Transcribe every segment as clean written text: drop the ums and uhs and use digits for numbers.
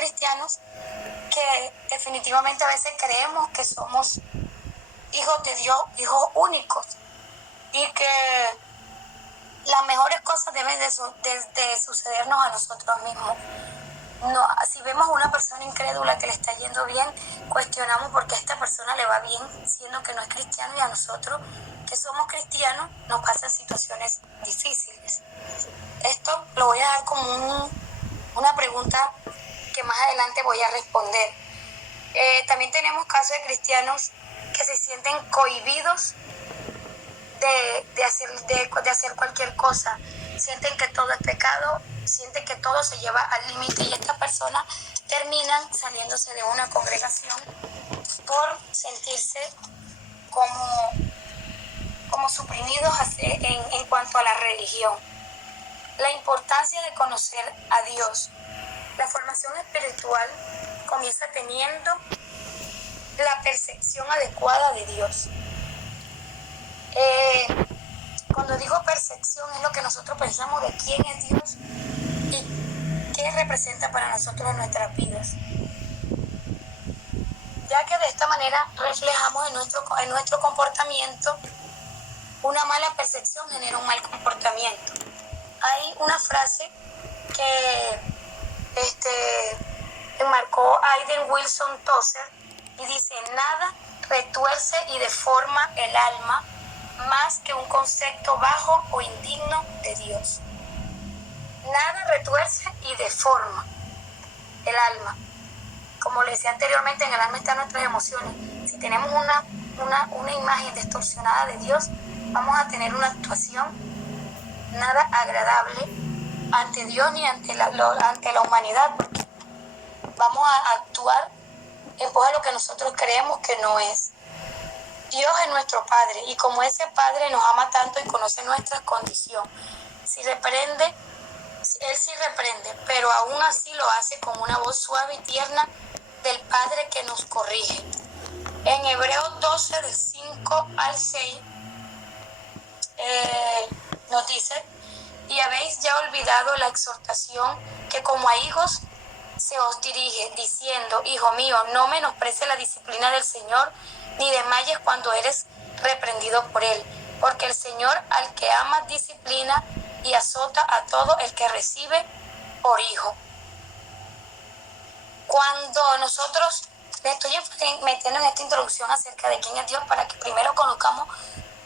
cristianos que definitivamente a veces creemos que somos hijos de Dios, hijos únicos, y que las mejores cosas deben de sucedernos a nosotros mismos. No, si vemos a una persona incrédula que le está yendo bien, cuestionamos por qué a esta persona le va bien, siendo que no es cristiano, y a nosotros, que somos cristianos, nos pasan situaciones difíciles. Esto lo voy a dar como una pregunta que más adelante voy a responder. También tenemos casos de cristianos que se sienten cohibidos de hacer cualquier cosa. Sienten que todo es pecado, sienten que todo se lleva al límite, y estas personas terminan saliéndose de una congregación por sentirse como suprimidos en cuanto a la religión. La importancia de conocer a Dios. La formación espiritual comienza teniendo la percepción adecuada de Dios. Cuando digo percepción, es lo que nosotros pensamos de quién es Dios y qué representa para nosotros en nuestras vidas, ya que de esta manera reflejamos en nuestro comportamiento. Una mala percepción genera un mal comportamiento. Hay una frase que enmarcó Aiden Wilson Tozer y dice: nada retuerce y deforma el alma más que un concepto bajo o indigno de Dios. Nada retuerce y deforma el alma. Como le decía anteriormente, en el alma están nuestras emociones. Si tenemos una imagen distorsionada de Dios, vamos a tener una actuación nada agradable ante Dios ni ante la humanidad, porque vamos a actuar en pos de lo que nosotros creemos que no es. Dios es nuestro Padre, y como ese Padre nos ama tanto y conoce nuestras condiciones, Él sí reprende, pero aún así lo hace con una voz suave y tierna del Padre que nos corrige. En Hebreos 12, del 5 al 6, nos dice: y habéis ya olvidado la exhortación que como a hijos se os dirige, diciendo: hijo mío, no menosprecies la disciplina del Señor, ni desmayes cuando eres reprendido por Él, porque el Señor al que ama disciplina y azota a todo el que recibe por hijo. Cuando nosotros, le estoy metiendo en esta introducción acerca de quién es Dios, para que primero conozcamos,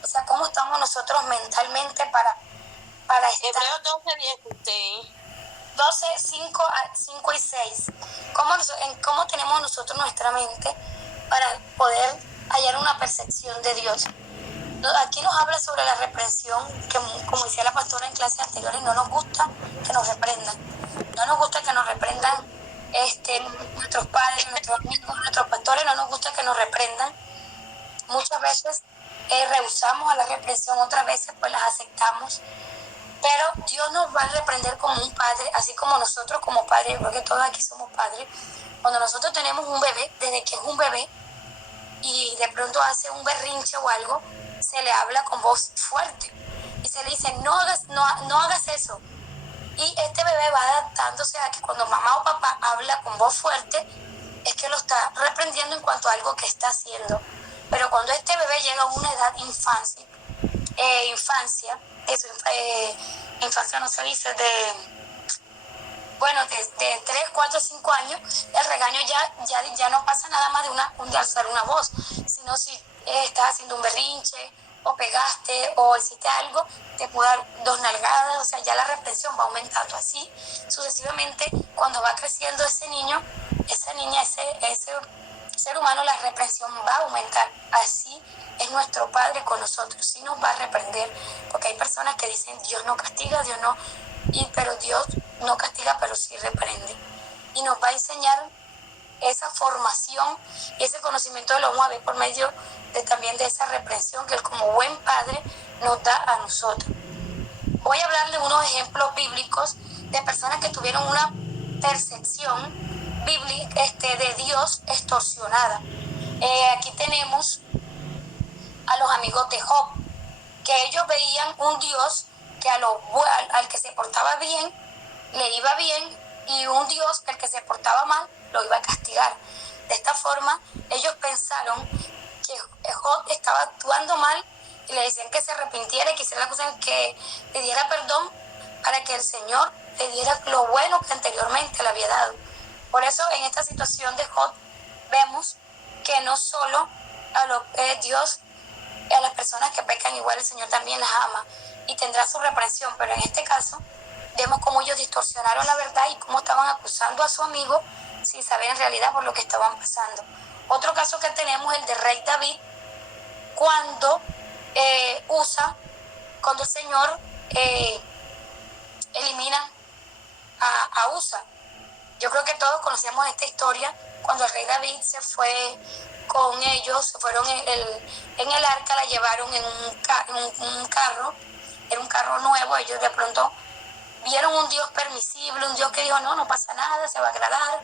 o sea, cómo estamos nosotros mentalmente para estar. Hebreos 12:16. 12, 5 y 6. ¿Cómo tenemos nosotros nuestra mente para poder hallar una percepción de Dios? Aquí nos habla sobre la reprensión, que como decía la pastora en clases anteriores, no nos gusta que nos reprendan. No nos gusta que nos reprendan nuestros padres, nuestros amigos, nuestros pastores, no nos gusta que nos reprendan. Muchas veces rehusamos a la reprensión, otras veces pues las aceptamos. Pero Dios nos va a reprender como un padre, así como nosotros como padres, porque todos aquí somos padres. Cuando nosotros tenemos un bebé, desde que es un bebé y de pronto hace un berrinche o algo, se le habla con voz fuerte y se le dice: no hagas eso. Y este bebé va adaptándose a que cuando mamá o papá habla con voz fuerte, es que lo está reprendiendo en cuanto a algo que está haciendo. Pero cuando este bebé llega a una edad infancia no se dice, de 3, 4, 5 años, el regaño ya no pasa nada más de alzar una voz, sino si estás haciendo un berrinche, o pegaste, o hiciste algo, te puedo dar 2 nalgadas, o sea, ya la reprensión va aumentando. Así, sucesivamente, cuando va creciendo ese niño, esa niña, ese ser humano, la reprensión va a aumentar. Así es nuestro Padre con nosotros, sí nos va a reprender, porque hay personas que dicen: Dios no castiga, Dios no, pero Dios no castiga, pero sí reprende. Y nos va a enseñar esa formación y ese conocimiento, lo vamos a ver por medio también de esa reprensión que Él, como buen Padre, nos da a nosotros. Voy a hablar de unos ejemplos bíblicos de personas que tuvieron una percepción bíblica de Dios extorsionada. Aquí tenemos a los amigos de Job, que ellos veían un Dios que al que se portaba bien, le iba bien, y un Dios que el que se portaba mal lo iba a castigar. De esta forma, ellos pensaron que Job estaba actuando mal y le decían que se arrepintiera y que hiciera la cosa, que le diera perdón para que el Señor le diera lo bueno que anteriormente le había dado. Por eso en esta situación de Job vemos que no solo Dios, a las personas que pecan igual el Señor también las ama y tendrá su reprensión, pero en este caso vemos cómo ellos distorsionaron la verdad y cómo estaban acusando a su amigo sin saber en realidad por lo que estaban pasando. Otro caso que tenemos es el de rey David, cuando cuando el Señor elimina a Usa. Yo creo que todos conocemos esta historia, cuando el rey David se fue con ellos, se fueron en el arca, la llevaron en un carro, era un carro nuevo, ellos de pronto vieron un Dios permisible, un Dios que dijo, no pasa nada, se va a agradar,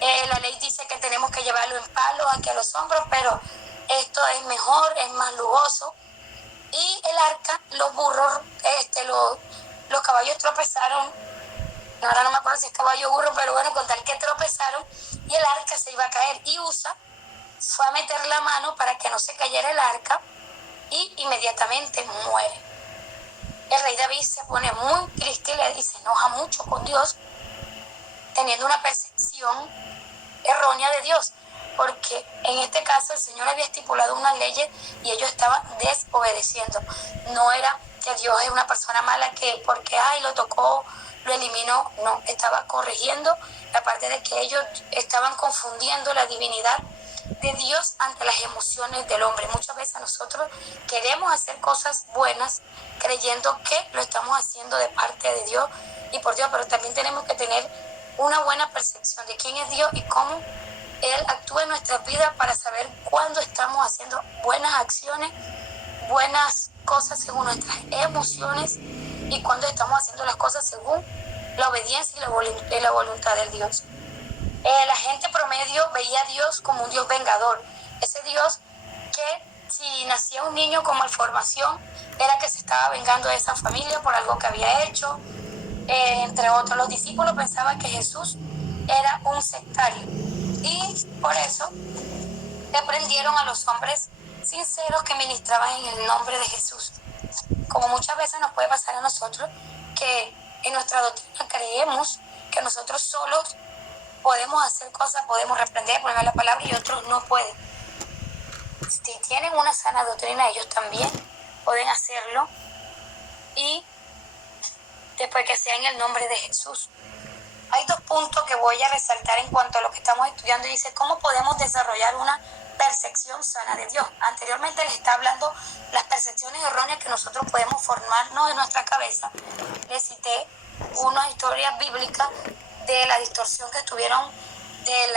la ley dice que tenemos que llevarlo en palos aquí a los hombros, pero esto es mejor, es más lujoso. Y el arca, los burros, los caballos tropezaron, ahora no me acuerdo si es caballo o burro, pero bueno, con tal que tropezaron, y el arca se iba a caer, y Usa fue a meter la mano para que no se cayera el arca, y inmediatamente muere. El rey David se pone muy triste y se enoja mucho con Dios, teniendo una percepción errónea de Dios, porque en este caso el Señor había estipulado unas leyes y ellos estaban desobedeciendo. No era que Dios es una persona mala que porque lo tocó, lo eliminó, no, estaba corrigiendo la parte de que ellos estaban confundiendo la divinidad de Dios ante las emociones del hombre. Muchas veces nosotros queremos hacer cosas buenas creyendo que lo estamos haciendo de parte de Dios y por Dios, pero también tenemos que tener una buena percepción de quién es Dios y cómo Él actúa en nuestras vidas para saber cuándo estamos haciendo buenas acciones, buenas cosas según nuestras emociones y cuándo estamos haciendo las cosas según la obediencia y la voluntad de Dios. La gente promedio veía a Dios como un Dios vengador, ese Dios que si nacía un niño con malformación era que se estaba vengando de esa familia por algo que había hecho. Entre otros, los discípulos pensaban que Jesús era un sectario y por eso reprendieron a los hombres sinceros que ministraban en el nombre de Jesús. Como muchas veces nos puede pasar a nosotros que en nuestra doctrina creemos que nosotros solos podemos hacer cosas, podemos reprender, poner la palabra y otros no pueden. Si tienen una sana doctrina, ellos también pueden hacerlo y después que sea en el nombre de Jesús. Hay dos puntos que voy a resaltar en cuanto a lo que estamos estudiando y dice cómo podemos desarrollar una percepción sana de Dios. Anteriormente les está hablando las percepciones erróneas que nosotros podemos formarnos en nuestra cabeza. Les cité unas historias bíblicas de la distorsión que tuvieron de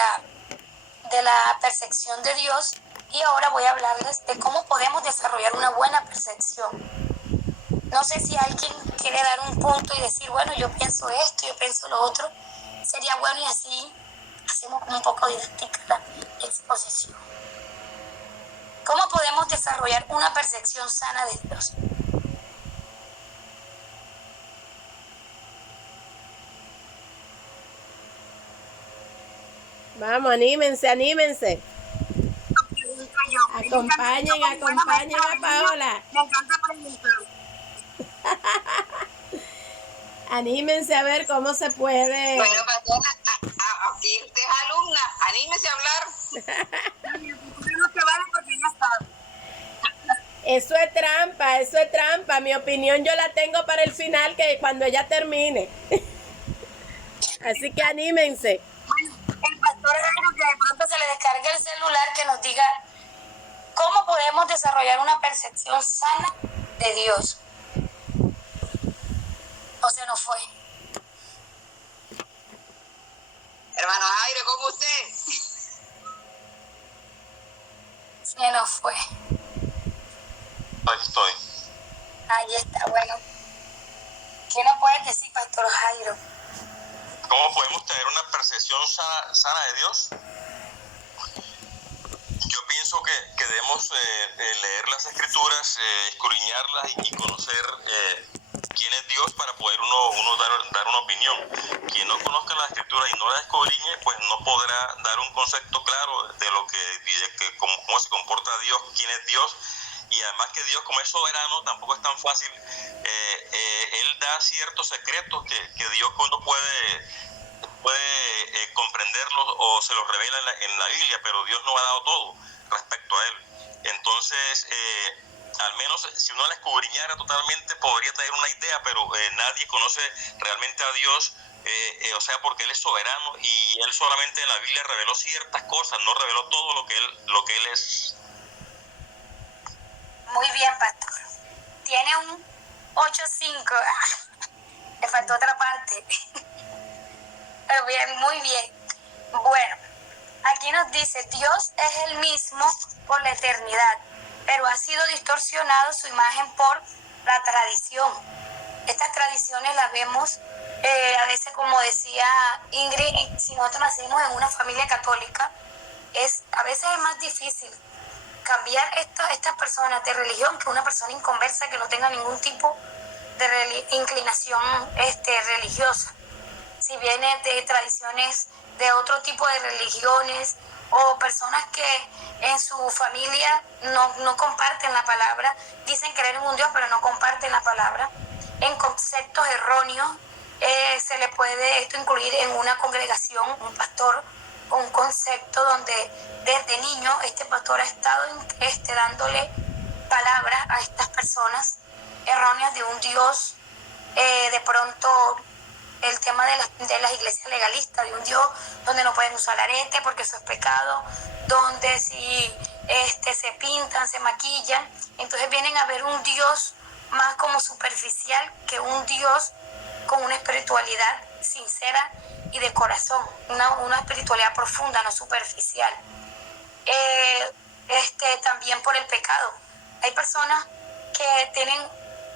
la percepción de Dios y ahora voy a hablarles de cómo podemos desarrollar una buena percepción. No sé si alguien quiere dar un punto y decir, bueno, yo pienso esto, yo pienso lo otro. Sería bueno y así hacemos un poco didáctica la exposición. ¿Cómo podemos desarrollar una percepción sana de Dios? Vamos, anímense. Acompañen a Paola. Me encanta preguntar. Anímense a ver cómo se puede. Bueno, pastora, aquí usted es alumna, anímese a hablar. No se vale porque ya sabe. Eso es trampa. Mi opinión yo la tengo para el final, que cuando ella termine. Así que anímense. Bueno, el pastor Jairo, que de pronto se le descargue el celular, que nos diga cómo podemos desarrollar una percepción sana de Dios. O se nos fue. Hermano Jairo, ¿cómo usted? Se nos fue. Aquí estoy. Ahí está, bueno. ¿Qué nos puedes decir, pastor Jairo? ¿Cómo podemos tener una percepción sana de Dios? Yo pienso que debemos leer las Escrituras, escudriñarlas y conocer quién es Dios para poder uno dar una opinión. Quien no conozca la Escritura y no la escudriñe, pues no podrá dar un concepto claro de lo cómo se comporta Dios, quién es Dios. Y además que Dios, como es soberano, tampoco es tan fácil. Él da ciertos secretos que Dios, que uno puede comprenderlos o se los revela en la Biblia, pero Dios no ha dado todo respecto a él. Entonces, al menos si uno la escudriñara totalmente, podría tener una idea, pero nadie conoce realmente a Dios, o sea, porque Él es soberano y Él solamente en la Biblia reveló ciertas cosas, no reveló todo lo que Él es. Muy bien, pastor. Tiene un 8.5. Le faltó otra parte. Pero bien, muy bien. Bueno, aquí nos dice, Dios es el mismo por la eternidad, pero ha sido distorsionado su imagen por la tradición. Estas tradiciones las vemos a veces, como decía Ingrid, si nosotros nacimos en una familia católica, a veces es más difícil cambiar estas personas de religión que una persona inconversa que no tenga ningún tipo de inclinación religiosa. Si viene de tradiciones de otro tipo de religiones o personas que en su familia no comparten la palabra, dicen creer en un Dios pero no comparten la palabra, en conceptos erróneos, se le puede esto incluir en una congregación, un pastor, un concepto donde desde niño este pastor ha estado dándole palabra a estas personas erróneas de un Dios, de pronto el tema de las iglesias legalistas, de un Dios donde no pueden usar arete porque eso es pecado, donde si se pintan, se maquillan, entonces vienen a ver un Dios más como superficial que un Dios con una espiritualidad sincera y de corazón, una espiritualidad profunda, no superficial. También por el pecado. Hay personas que tienen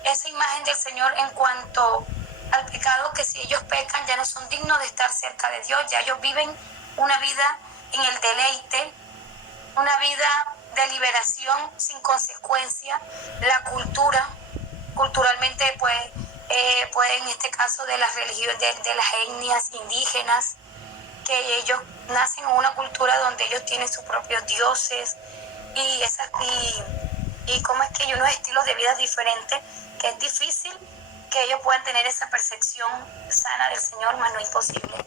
esa imagen del Señor en cuanto al pecado, que si ellos pecan ya no son dignos de estar cerca de Dios, ya ellos viven una vida en el deleite, una vida de liberación sin consecuencia. La culturalmente puede en este caso de las religiones, de las etnias indígenas, que ellos nacen en una cultura donde ellos tienen sus propios dioses y cómo es que hay unos estilos de vida diferentes, que es difícil que ellos puedan tener esa percepción sana del Señor, mas no imposible.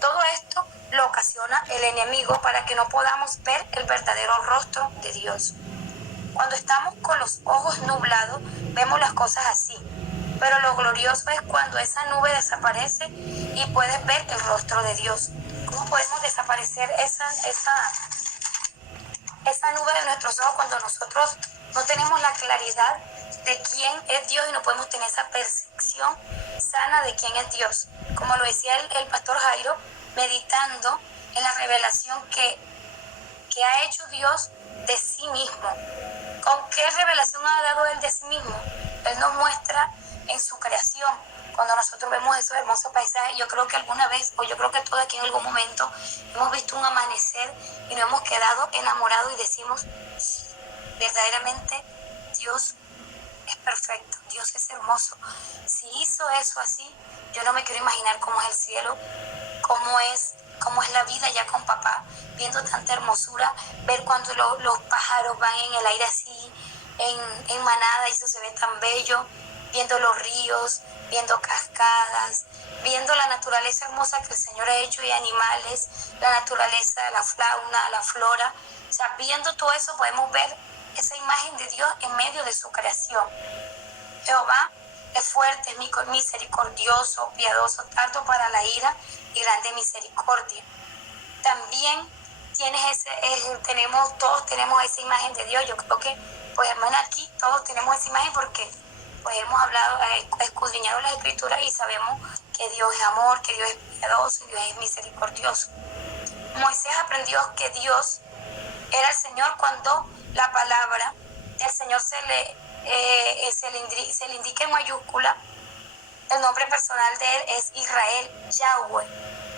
Todo esto lo ocasiona el enemigo para que no podamos ver el verdadero rostro de Dios. Cuando estamos con los ojos nublados, vemos las cosas así. Pero lo glorioso es cuando esa nube desaparece y puedes ver el rostro de Dios. ¿Cómo podemos desaparecer esa nube de nuestros ojos cuando nosotros no tenemos la claridad de quién es Dios y no podemos tener esa percepción sana de quién es Dios? Como lo decía el pastor Jairo, meditando en la revelación que ha hecho Dios de sí mismo. ¿Con qué revelación ha dado Él de sí mismo? Él nos muestra en su creación. Cuando nosotros vemos esos hermosos paisajes, yo creo que alguna vez, o yo creo que todos aquí en algún momento, hemos visto un amanecer y nos hemos quedado enamorados y decimos, verdaderamente Dios es perfecto, Dios es hermoso. Si hizo eso así, yo no me quiero imaginar cómo es el cielo, cómo es la vida ya con papá, viendo tanta hermosura, ver cuando los pájaros van en el aire así, en manada, y eso se ve tan bello, viendo los ríos, viendo cascadas, viendo la naturaleza hermosa que el Señor ha hecho y animales, la naturaleza, la fauna, la flora. O sea, viendo todo eso podemos ver esa imagen de Dios en medio de su creación. Jehová es fuerte, es misericordioso, piadoso, tardo para la ira y grande misericordia. También todos tenemos esa imagen de Dios. Yo creo que, pues hermano, aquí todos tenemos esa imagen porque pues hemos hablado, escudriñado las escrituras y sabemos que Dios es amor, que Dios es piadoso y Dios es misericordioso. Moisés aprendió que Dios era el Señor cuando la palabra del Señor se le indica en mayúscula. El nombre personal de Él es Israel, Yahweh,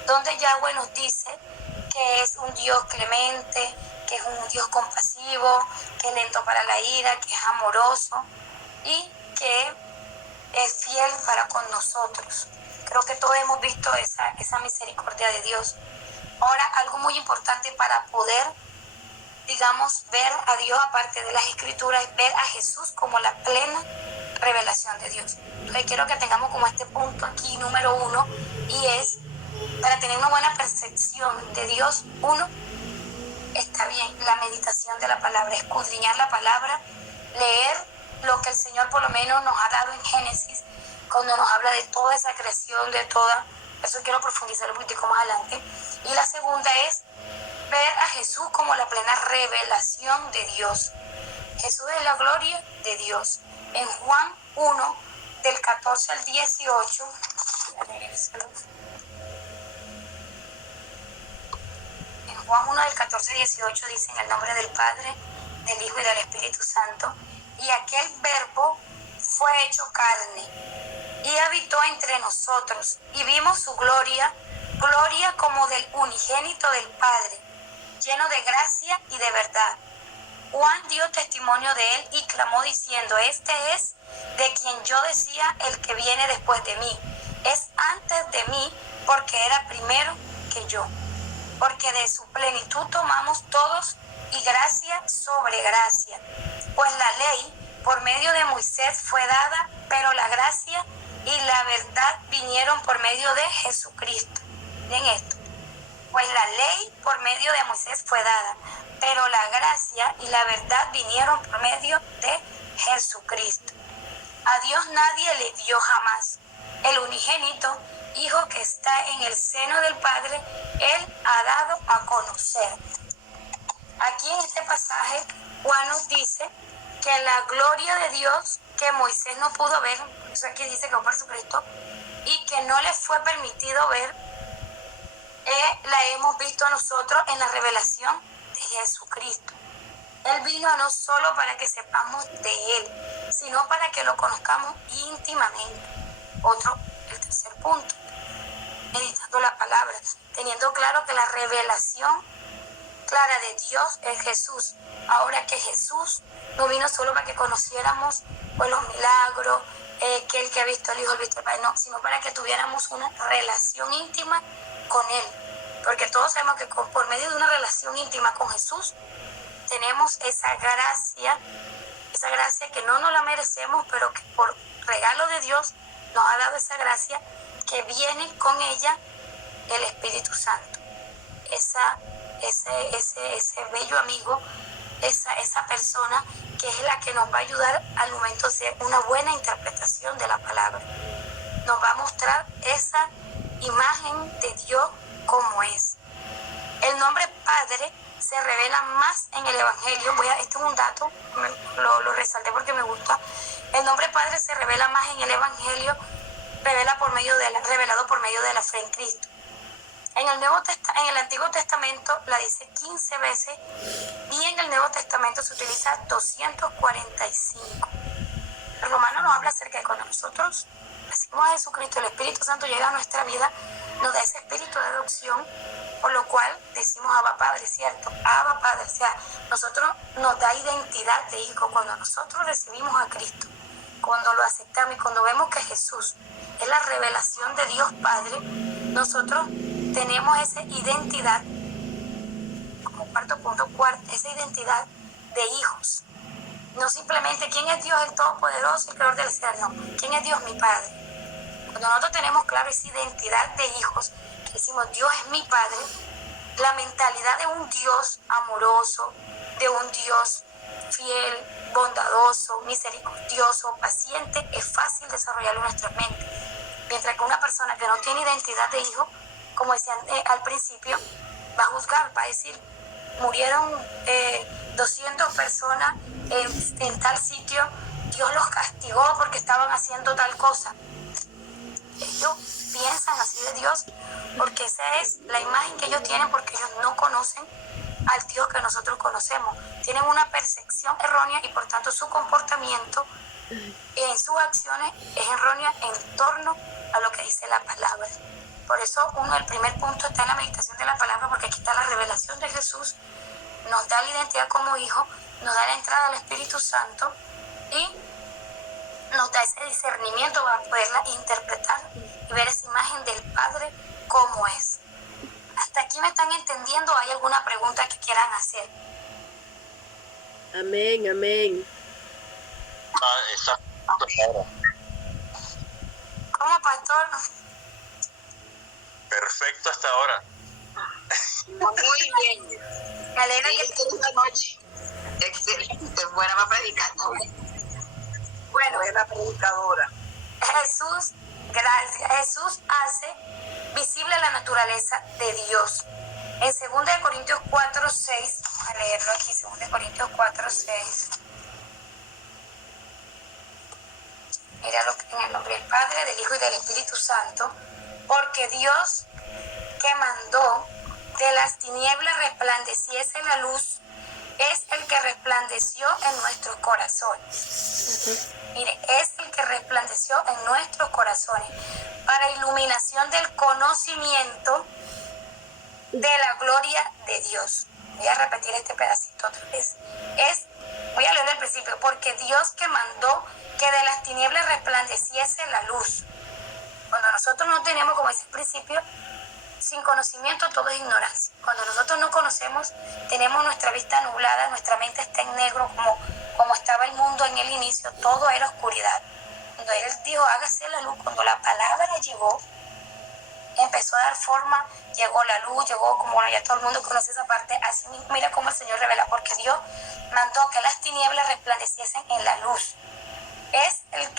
donde Yahweh nos dice que es un Dios clemente, que es un Dios compasivo, que es lento para la ira, que es amoroso y que es fiel para con nosotros. Creo que todos hemos visto esa misericordia de Dios. Ahora, algo muy importante para poder, digamos, ver a Dios aparte de las Escrituras, es ver a Jesús como la plena revelación de Dios. Entonces quiero que tengamos como este punto aquí, número 1, y es, para tener una buena percepción de Dios, uno, está bien, la meditación de la palabra, escudriñar la palabra, leer lo que el Señor por lo menos nos ha dado en Génesis, cuando nos habla de toda esa creación, de toda, eso quiero profundizar un poquito más adelante. Y la segunda es ver a Jesús como la plena revelación de Dios. Jesús es la gloria de Dios. En Juan 1, del 14 al 18, en Juan 1, del 14 al 18 dice: en el nombre del Padre, del Hijo y del Espíritu Santo, y aquel verbo fue hecho carne y habitó entre nosotros, y vimos su gloria, gloria como del unigénito del Padre, lleno de gracia y de verdad. Juan dio testimonio de él y clamó diciendo: este es de quien yo decía, el que viene después de mí es antes de mí, porque era primero que yo. Porque de su plenitud tomamos todos, y gracia sobre gracia. Pues la ley por medio de Moisés fue dada, pero la gracia y la verdad vinieron por medio de Jesucristo. Miren esto. Pues la ley por medio de Moisés fue dada, pero la gracia y la verdad vinieron por medio de Jesucristo. A Dios nadie le dio jamás. El unigénito, Hijo que está en el seno del Padre, Él ha dado a conocer. Aquí en este pasaje, Juan nos dice que la gloria de Dios que Moisés no pudo ver, por eso aquí dice que fue por Jesucristo, y que no le fue permitido ver, la hemos visto nosotros en la revelación de Jesucristo. Él vino no solo para que sepamos de Él, sino para que lo conozcamos íntimamente. El tercer punto, meditando la palabra, teniendo claro que la revelación clara de Dios es Jesús. Ahora que Jesús no vino solo para que conociéramos pues, los milagros, que el que ha visto al Hijo, el visto al Padre, no, sino para que tuviéramos una relación íntima con Él. Porque todos sabemos que por medio de una relación íntima con Jesús, tenemos esa gracia que no nos la merecemos, pero que por regalo de Dios nos ha dado esa gracia, que viene con ella el Espíritu Santo. Ese bello amigo, esa persona que es la que nos va a ayudar al momento de hacer una buena interpretación de la palabra. Nos va a mostrar esa imagen de Dios como es. El nombre Padre se revela más en el Evangelio. Este es un dato, lo resalté porque me gusta. El nombre Padre se revela más en el Evangelio, revelado por medio de la fe en Cristo. En el Antiguo Testamento la dice 15 veces y en el Nuevo Testamento se utiliza 245. El Romano nos habla acerca de cuando nosotros recibimos a Jesucristo, el Espíritu Santo llega a nuestra vida, nos da ese espíritu de adopción, por lo cual decimos Abba Padre, ¿cierto? Abba Padre, o sea, nosotros nos da identidad de hijo. Cuando nosotros recibimos a Cristo, cuando lo aceptamos y cuando vemos que Jesús es la revelación de Dios Padre, nosotros tenemos esa identidad, como cuarto punto, esa identidad de hijos. No simplemente quién es Dios el Todopoderoso, el Creador del cielo, no. ¿Quién es Dios mi Padre? Cuando nosotros tenemos claro esa identidad de hijos, que decimos Dios es mi Padre, la mentalidad de un Dios amoroso, de un Dios fiel, bondadoso, misericordioso, paciente, es fácil desarrollarlo en nuestra mente. Mientras que una persona que no tiene identidad de hijo, como decían al principio, va a juzgar, va a decir, murieron 200 personas en tal sitio, Dios los castigó porque estaban haciendo tal cosa. Ellos piensan así de Dios porque esa es la imagen que ellos tienen, porque ellos no conocen al Dios que nosotros conocemos. Tienen una percepción errónea y por tanto su comportamiento en sus acciones es errónea en torno a lo que dice la palabra. Por eso el primer punto está en la meditación de la palabra, porque aquí está la revelación de Jesús, nos da la identidad como hijo, nos da la entrada al Espíritu Santo y nos da ese discernimiento para poderla interpretar y ver esa imagen del Padre como es. ¿Hasta aquí me están entendiendo? ¿Hay alguna pregunta que quieran hacer? Amén, amén. Exacto. ¿Cómo, pastor? Perfecto hasta ahora. Muy bien. Me alegra Sí, que... esta noche. Excelente, buena para predicar. Bueno, Buena predicadora. Jesús, gracias. Jesús hace visible la naturaleza de Dios. En 2 Corintios 4:6, vamos a leerlo aquí, 2 Corintios 4:6. Mira lo que en el nombre del Padre, del Hijo y del Espíritu Santo, porque Dios que mandó de las tinieblas resplandeciese la luz, es el que resplandeció en nuestros corazones. Mire, es el que resplandeció en nuestros corazones para iluminación del conocimiento de la gloria de Dios. Voy a repetir este pedacito otra vez. Voy a leer el principio. Porque Dios que mandó que de las tinieblas resplandeciese la luz. Cuando nosotros no tenemos, como dice el principio, sin conocimiento todo es ignorancia. Cuando nosotros no conocemos, tenemos nuestra vista nublada, nuestra mente está en negro, como estaba el mundo en el inicio, todo era oscuridad. Cuando Él dijo, hágase la luz, cuando la palabra llegó, empezó a dar forma, llegó la luz, llegó, como ya todo el mundo conoce esa parte, así mismo, mira cómo el Señor revela, porque Dios mandó que las tinieblas resplandeciesen en la luz. Es el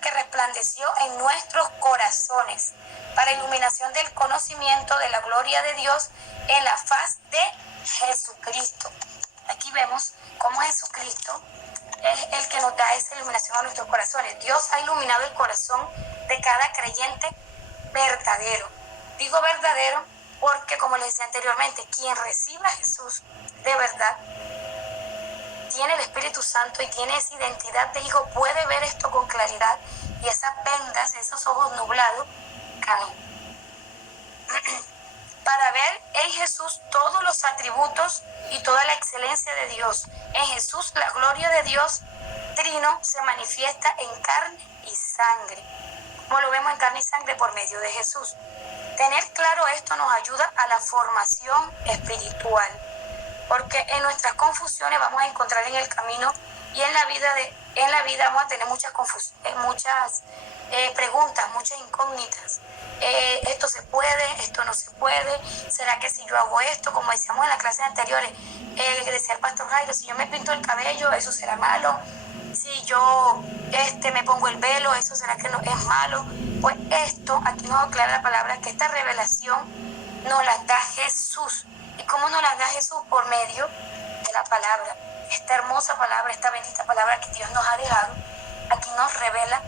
que resplandeció en nuestros corazones para iluminación del conocimiento de la gloria de Dios en la faz de Jesucristo. Aquí vemos cómo Jesucristo es el que nos da esa iluminación a nuestros corazones. Dios ha iluminado el corazón de cada creyente verdadero. Digo verdadero porque, como les decía anteriormente, quien recibe a Jesús de verdad tiene el Espíritu Santo y tiene esa identidad de hijo, puede ver esto con claridad y esas vendas, esos ojos nublados caen. Para ver en Jesús todos los atributos y toda la excelencia de Dios. En Jesús la gloria de Dios trino se manifiesta en carne y sangre, como lo vemos en carne y sangre por medio de Jesús. Tener claro esto nos ayuda a la formación espiritual, porque en nuestras confusiones vamos a encontrar en el camino y en la vida vamos a tener muchas preguntas, muchas incógnitas. Esto se puede, esto no se puede. ¿Será que si yo hago esto, como decíamos en las clases anteriores, decía el pastor Jairo, si yo me pinto el cabello, eso será malo? Si yo me pongo el velo, eso será que no es malo? Pues esto, aquí nos aclara la palabra, que esta revelación nos la da Jesús. ¿Y cómo nos la da Jesús? Por medio de la palabra. Esta hermosa palabra, esta bendita palabra que Dios nos ha dejado, aquí nos revela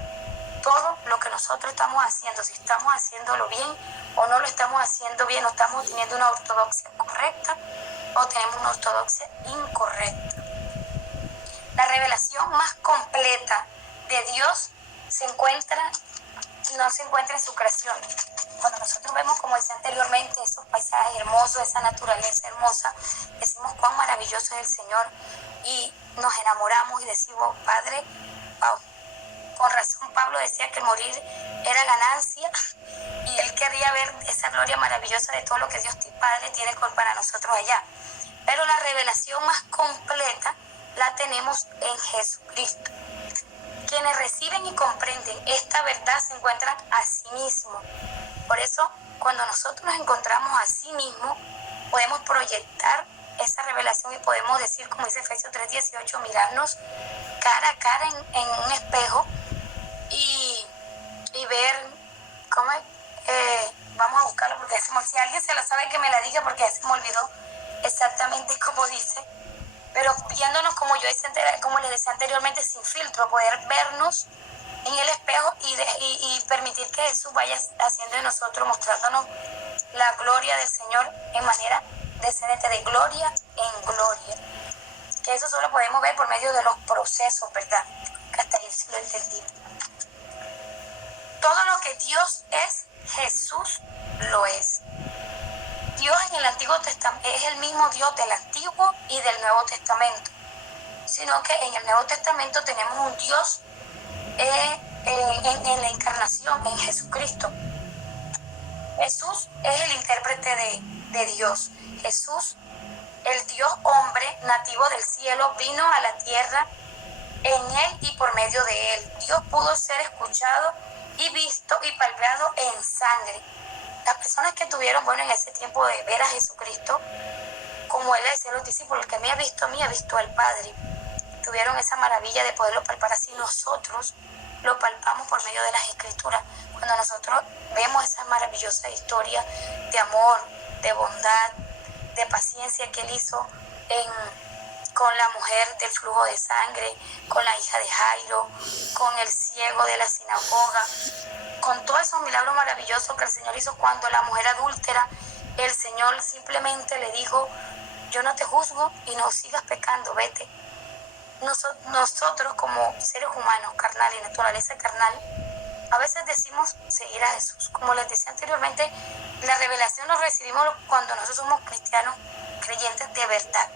todo lo que nosotros estamos haciendo, si estamos haciéndolo bien o no lo estamos haciendo bien, o estamos teniendo una ortodoxia correcta o tenemos una ortodoxia incorrecta. La revelación más completa de Dios no se encuentra en su creación. Cuando nosotros vemos, como decía anteriormente, esos paisajes hermosos, esa naturaleza hermosa, decimos cuán maravilloso es el Señor y nos enamoramos y decimos, Padre, wow. Con razón Pablo decía que morir era ganancia y él quería ver esa gloria maravillosa de todo lo que Dios Padre tiene para nosotros allá. Pero la revelación más completa la tenemos en Jesucristo. Quienes reciben y comprenden esta verdad se encuentran a sí mismos. Por eso, cuando nosotros nos encontramos a sí mismos, podemos proyectar esa revelación y podemos decir, como dice Efesios 3:18, mirarnos cara a cara en un espejo y ver cómo vamos a buscarlo, porque si alguien se lo sabe que me la diga, porque ya se me olvidó exactamente cómo dice, pero viéndonos como les decía anteriormente, sin filtro, poder vernos en el espejo y permitir que Jesús vaya haciendo de nosotros, mostrándonos la gloria del Señor en manera descendente, de gloria en gloria. Que eso solo podemos ver por medio de los procesos, ¿verdad? Que hasta ahí sí lo entendí. Todo lo que Dios es, Jesús lo es. Dios en el Antiguo Testamento es el mismo Dios del Antiguo y del Nuevo Testamento, sino que en el Nuevo Testamento tenemos un Dios en la encarnación, en Jesucristo. Jesús es el intérprete de Dios. Jesús, el Dios hombre nativo del cielo, vino a la tierra en él y por medio de él. Dios pudo ser escuchado y visto y palpado en sangre. Las personas que tuvieron, en ese tiempo de ver a Jesucristo, como él le decía a los discípulos, el que me ha visto a mí, ha visto al Padre. Tuvieron esa maravilla de poderlo palpar así. Nosotros lo palpamos por medio de las Escrituras. Cuando nosotros vemos esa maravillosa historia de amor, de bondad, de paciencia que él hizo con la mujer del flujo de sangre, con la hija de Jairo, con el ciego de la sinagoga, con todos esos milagros maravillosos que el Señor hizo cuando la mujer adúltera, el Señor simplemente le dijo: yo no te juzgo y no sigas pecando, vete. Nosotros como seres humanos, carnal y naturaleza carnal, a veces decimos seguir a Jesús. Como les decía anteriormente, la revelación la recibimos cuando nosotros somos cristianos, creyentes de verdad.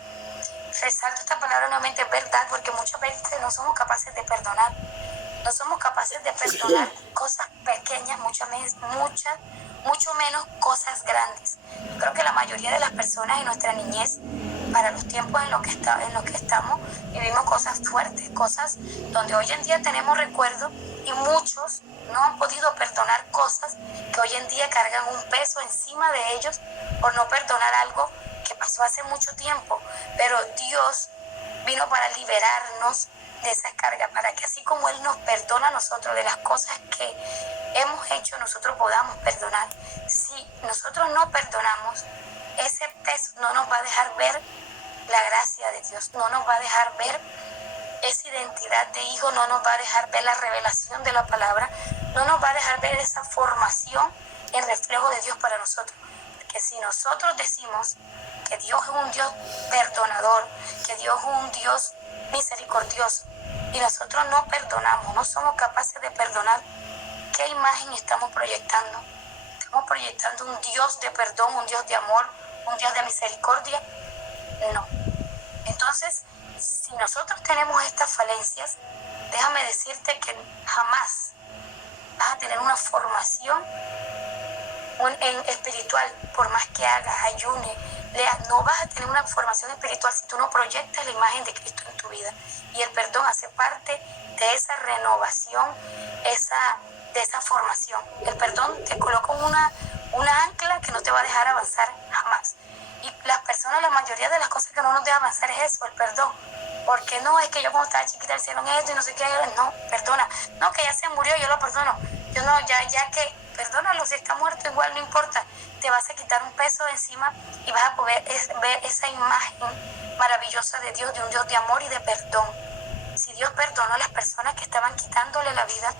Resalto esta palabra nuevamente, verdad, porque muchas veces no somos capaces de perdonar. No somos capaces de perdonar cosas pequeñas, mucho menos cosas grandes. Yo creo que la mayoría de las personas en nuestra niñez, para los tiempos en los que estamos, vivimos cosas fuertes, cosas donde hoy en día tenemos recuerdos y muchos no han podido perdonar cosas que hoy en día cargan un peso encima de ellos por no perdonar algo que pasó hace mucho tiempo. Pero Dios vino para liberarnos de esa carga, para que así como Él nos perdona a nosotros de las cosas que hemos hecho, nosotros podamos perdonar. Si nosotros no perdonamos, ese peso no nos va a dejar ver la gracia de Dios, no nos va a dejar ver esa identidad de hijo, no nos va a dejar ver la revelación de la palabra, no nos va a dejar ver esa formación en reflejo de Dios para nosotros. Porque si nosotros decimos que Dios es un Dios perdonador, que Dios es un Dios misericordioso, y nosotros no perdonamos, no somos capaces de perdonar, ¿qué imagen estamos proyectando? ¿Estamos proyectando un Dios de perdón, un Dios de amor, un Dios de misericordia? No. Entonces, si nosotros tenemos estas falencias, déjame decirte que jamás vas a tener una formación espiritual, por más que hagas, ayunes, leas, no vas a tener una formación espiritual si tú no proyectas la imagen de Cristo en tu vida. Y el perdón hace parte de esa renovación, de esa formación. El perdón te coloca una ancla que no te va a dejar avanzar jamás. Y las personas, la mayoría de las cosas que no nos deja avanzar es eso, el perdón. Porque no, es que yo cuando estaba chiquita el cielo en esto y no sé qué, no, perdona. No, que ya se murió, yo lo perdono. Yo no, ya que, perdónalo, si está muerto igual, no importa. Te vas a quitar un peso de encima y vas a poder ver esa imagen maravillosa de Dios, de un Dios de amor y de perdón. Si Dios perdonó a las personas que estaban quitándole la vida,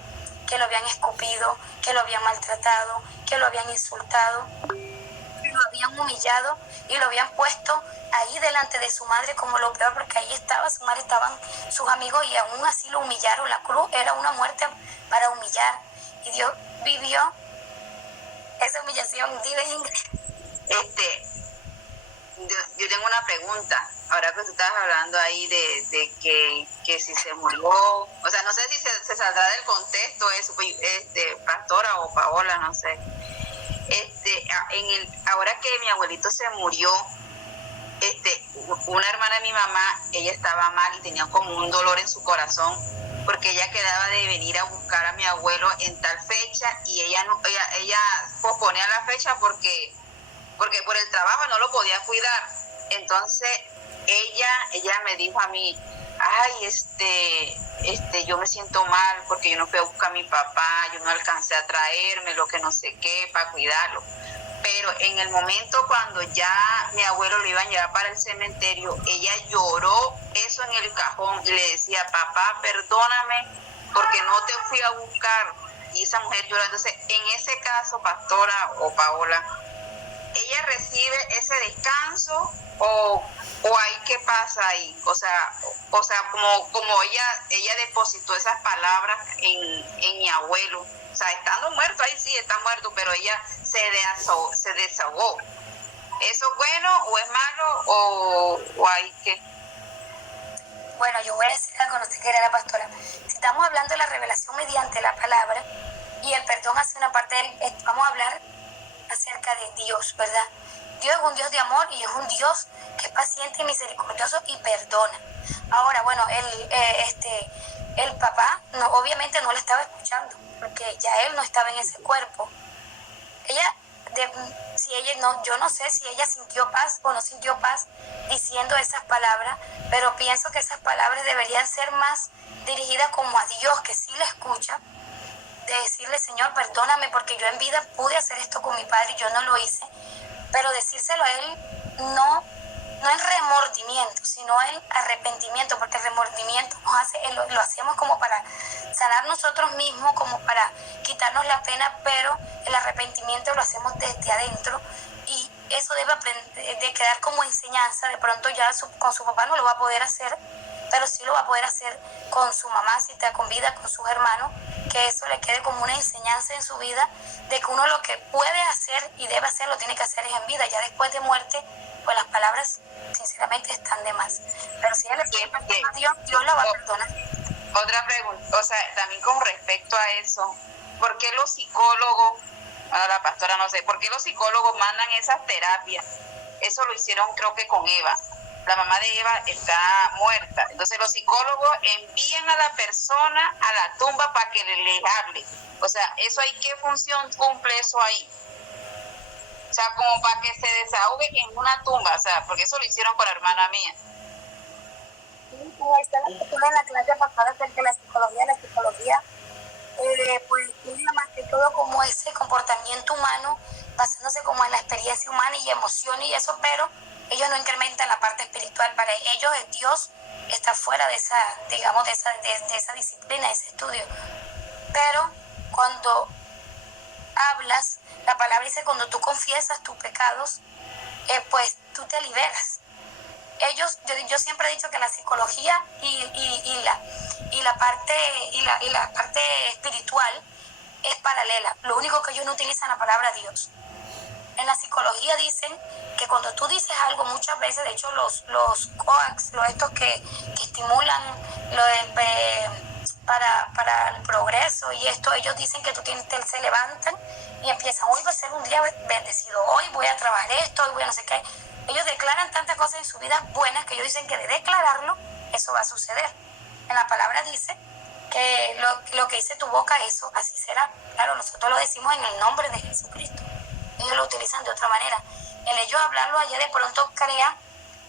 que lo habían escupido, que lo habían maltratado, que lo habían insultado, que lo habían humillado y lo habían puesto ahí delante de su madre como lo peor, porque ahí estaba su madre, estaban sus amigos y aún así lo humillaron. La cruz era una muerte para humillar y Dios vivió esa humillación. Yo tengo una pregunta. Ahora que tú estás hablando ahí de que si se murió, o sea, no sé si se saldrá del contexto eso, pastora o Paola, no sé. Ahora que mi abuelito se murió, una hermana de mi mamá, ella estaba mal y tenía como un dolor en su corazón porque ella quedaba de venir a buscar a mi abuelo en tal fecha y ella posponía la fecha porque por el trabajo no lo podía cuidar. Entonces ella me dijo a mí: ay, yo me siento mal porque yo no fui a buscar a mi papá, yo no alcancé a traerme lo que no sé qué para cuidarlo. Pero en el momento cuando ya mi abuelo lo iban a llevar para el cementerio, ella lloró eso en el cajón y le decía: papá, perdóname porque no te fui a buscar. Y esa mujer lloró. Entonces, en ese caso, pastora o Paola, ¿ella recibe ese descanso o hay qué pasa ahí? O sea como ella depositó esas palabras en mi abuelo. O sea, estando muerto, ahí sí está muerto, pero ella se desahogó. ¿Eso es bueno o es malo o hay qué? Bueno, yo voy a decir algo, no sé qué era la pastora. Si estamos hablando de la revelación mediante la palabra y el perdón hace una parte vamos a hablar acerca de Dios, ¿verdad? Dios es un Dios de amor y es un Dios que es paciente y misericordioso y perdona. Ahora, bueno, el papá obviamente no le estaba escuchando, porque ya él no estaba en ese cuerpo. Yo no sé si ella sintió paz o no sintió paz diciendo esas palabras, pero pienso que esas palabras deberían ser más dirigidas como a Dios, que sí le escucha, de decirle: Señor, perdóname porque yo en vida pude hacer esto con mi padre y yo no lo hice, pero decírselo a él no en remordimiento, sino en arrepentimiento, porque el remordimiento lo hacemos como para sanar nosotros mismos, como para quitarnos la pena, pero el arrepentimiento lo hacemos desde adentro y eso debe de quedar como enseñanza. De pronto ya con su papá no lo va a poder hacer, pero sí lo va a poder hacer con su mamá, si está con vida, con sus hermanos, que eso le quede como una enseñanza en su vida, de que uno lo que puede hacer y debe hacer, lo tiene que hacer es en vida. Ya después de muerte, pues las palabras sinceramente están de más. Pero si ella le pide perdón a Dios, Dios la va a perdonar. Otra pregunta, o sea, también con respecto a eso, ¿por qué los psicólogos, la pastora no sé, por qué los psicólogos mandan esas terapias? Eso lo hicieron creo que con Eva. La mamá de Eva está muerta. Entonces los psicólogos envían a la persona a la tumba para que le hable. O sea, ¿eso ahí qué función cumple eso ahí? O sea, como para que se desahogue en una tumba, o sea, porque eso lo hicieron con la hermana mía. Está en la clase pasada acerca de la psicología, pues estudia más que todo como ese comportamiento humano, basándose como en la experiencia humana y emociones y eso, pero ellos no incrementan la parte espiritual. Para ellos Dios está fuera de esa, digamos, de esa disciplina, de ese estudio. Pero cuando hablas, la palabra dice: cuando tú confiesas tus pecados, pues tú te liberas. Yo siempre he dicho que la psicología y la parte espiritual es paralela. Lo único que ellos no utilizan la palabra Dios. En la psicología dicen que cuando tú dices algo, muchas veces, de hecho los coax, estos que estimulan para el progreso y esto, ellos dicen que se levantan y empiezan: hoy va a ser un día bendecido, hoy voy a trabajar esto, hoy voy a no sé qué. Ellos declaran tantas cosas en su vida buenas que ellos dicen que de declararlo, eso va a suceder. En la palabra dice que lo que dice tu boca, eso así será. Claro, nosotros lo decimos en el nombre de Jesucristo. Ellos lo utilizan de otra manera. El ellos hablarlo allá de pronto crea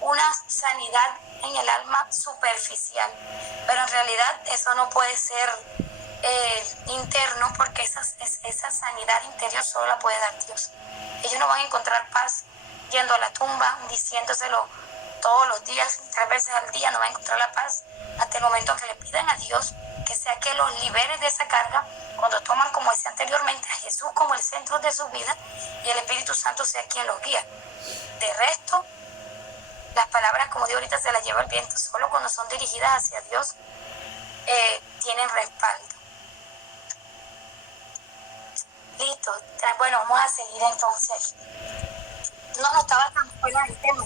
una sanidad en el alma superficial, pero en realidad eso no puede ser interno, porque esa sanidad interior solo la puede dar Dios. Ellos no van a encontrar paz yendo a la tumba, diciéndoselo todos los días, 3 veces al día. No van a encontrar la paz hasta el momento que le pidan a Dios que sea que los libere de esa carga, cuando toman, como decía anteriormente, a Jesús como el centro de su vida y el Espíritu Santo sea quien los guía. De resto, las palabras, como digo ahorita, se las lleva el viento. Solo cuando son dirigidas hacia Dios tienen respaldo. Listo. Bueno, vamos a seguir entonces. No estaba tan fuera del tema.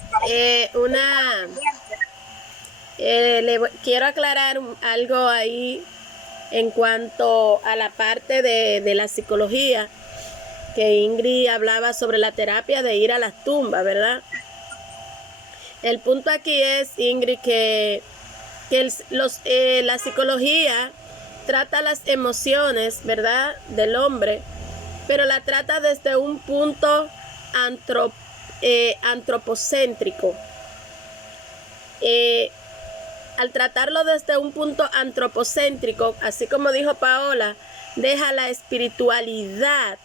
Quiero aclarar algo ahí en cuanto a la parte de la psicología, que Ingrid hablaba sobre la terapia de ir a las tumbas, ¿verdad? El punto aquí es, Ingrid, que la psicología trata las emociones, ¿verdad?, del hombre, pero la trata desde un punto antropocéntrico. Al tratarlo desde un punto antropocéntrico, así como dijo Paola, deja la espiritualidad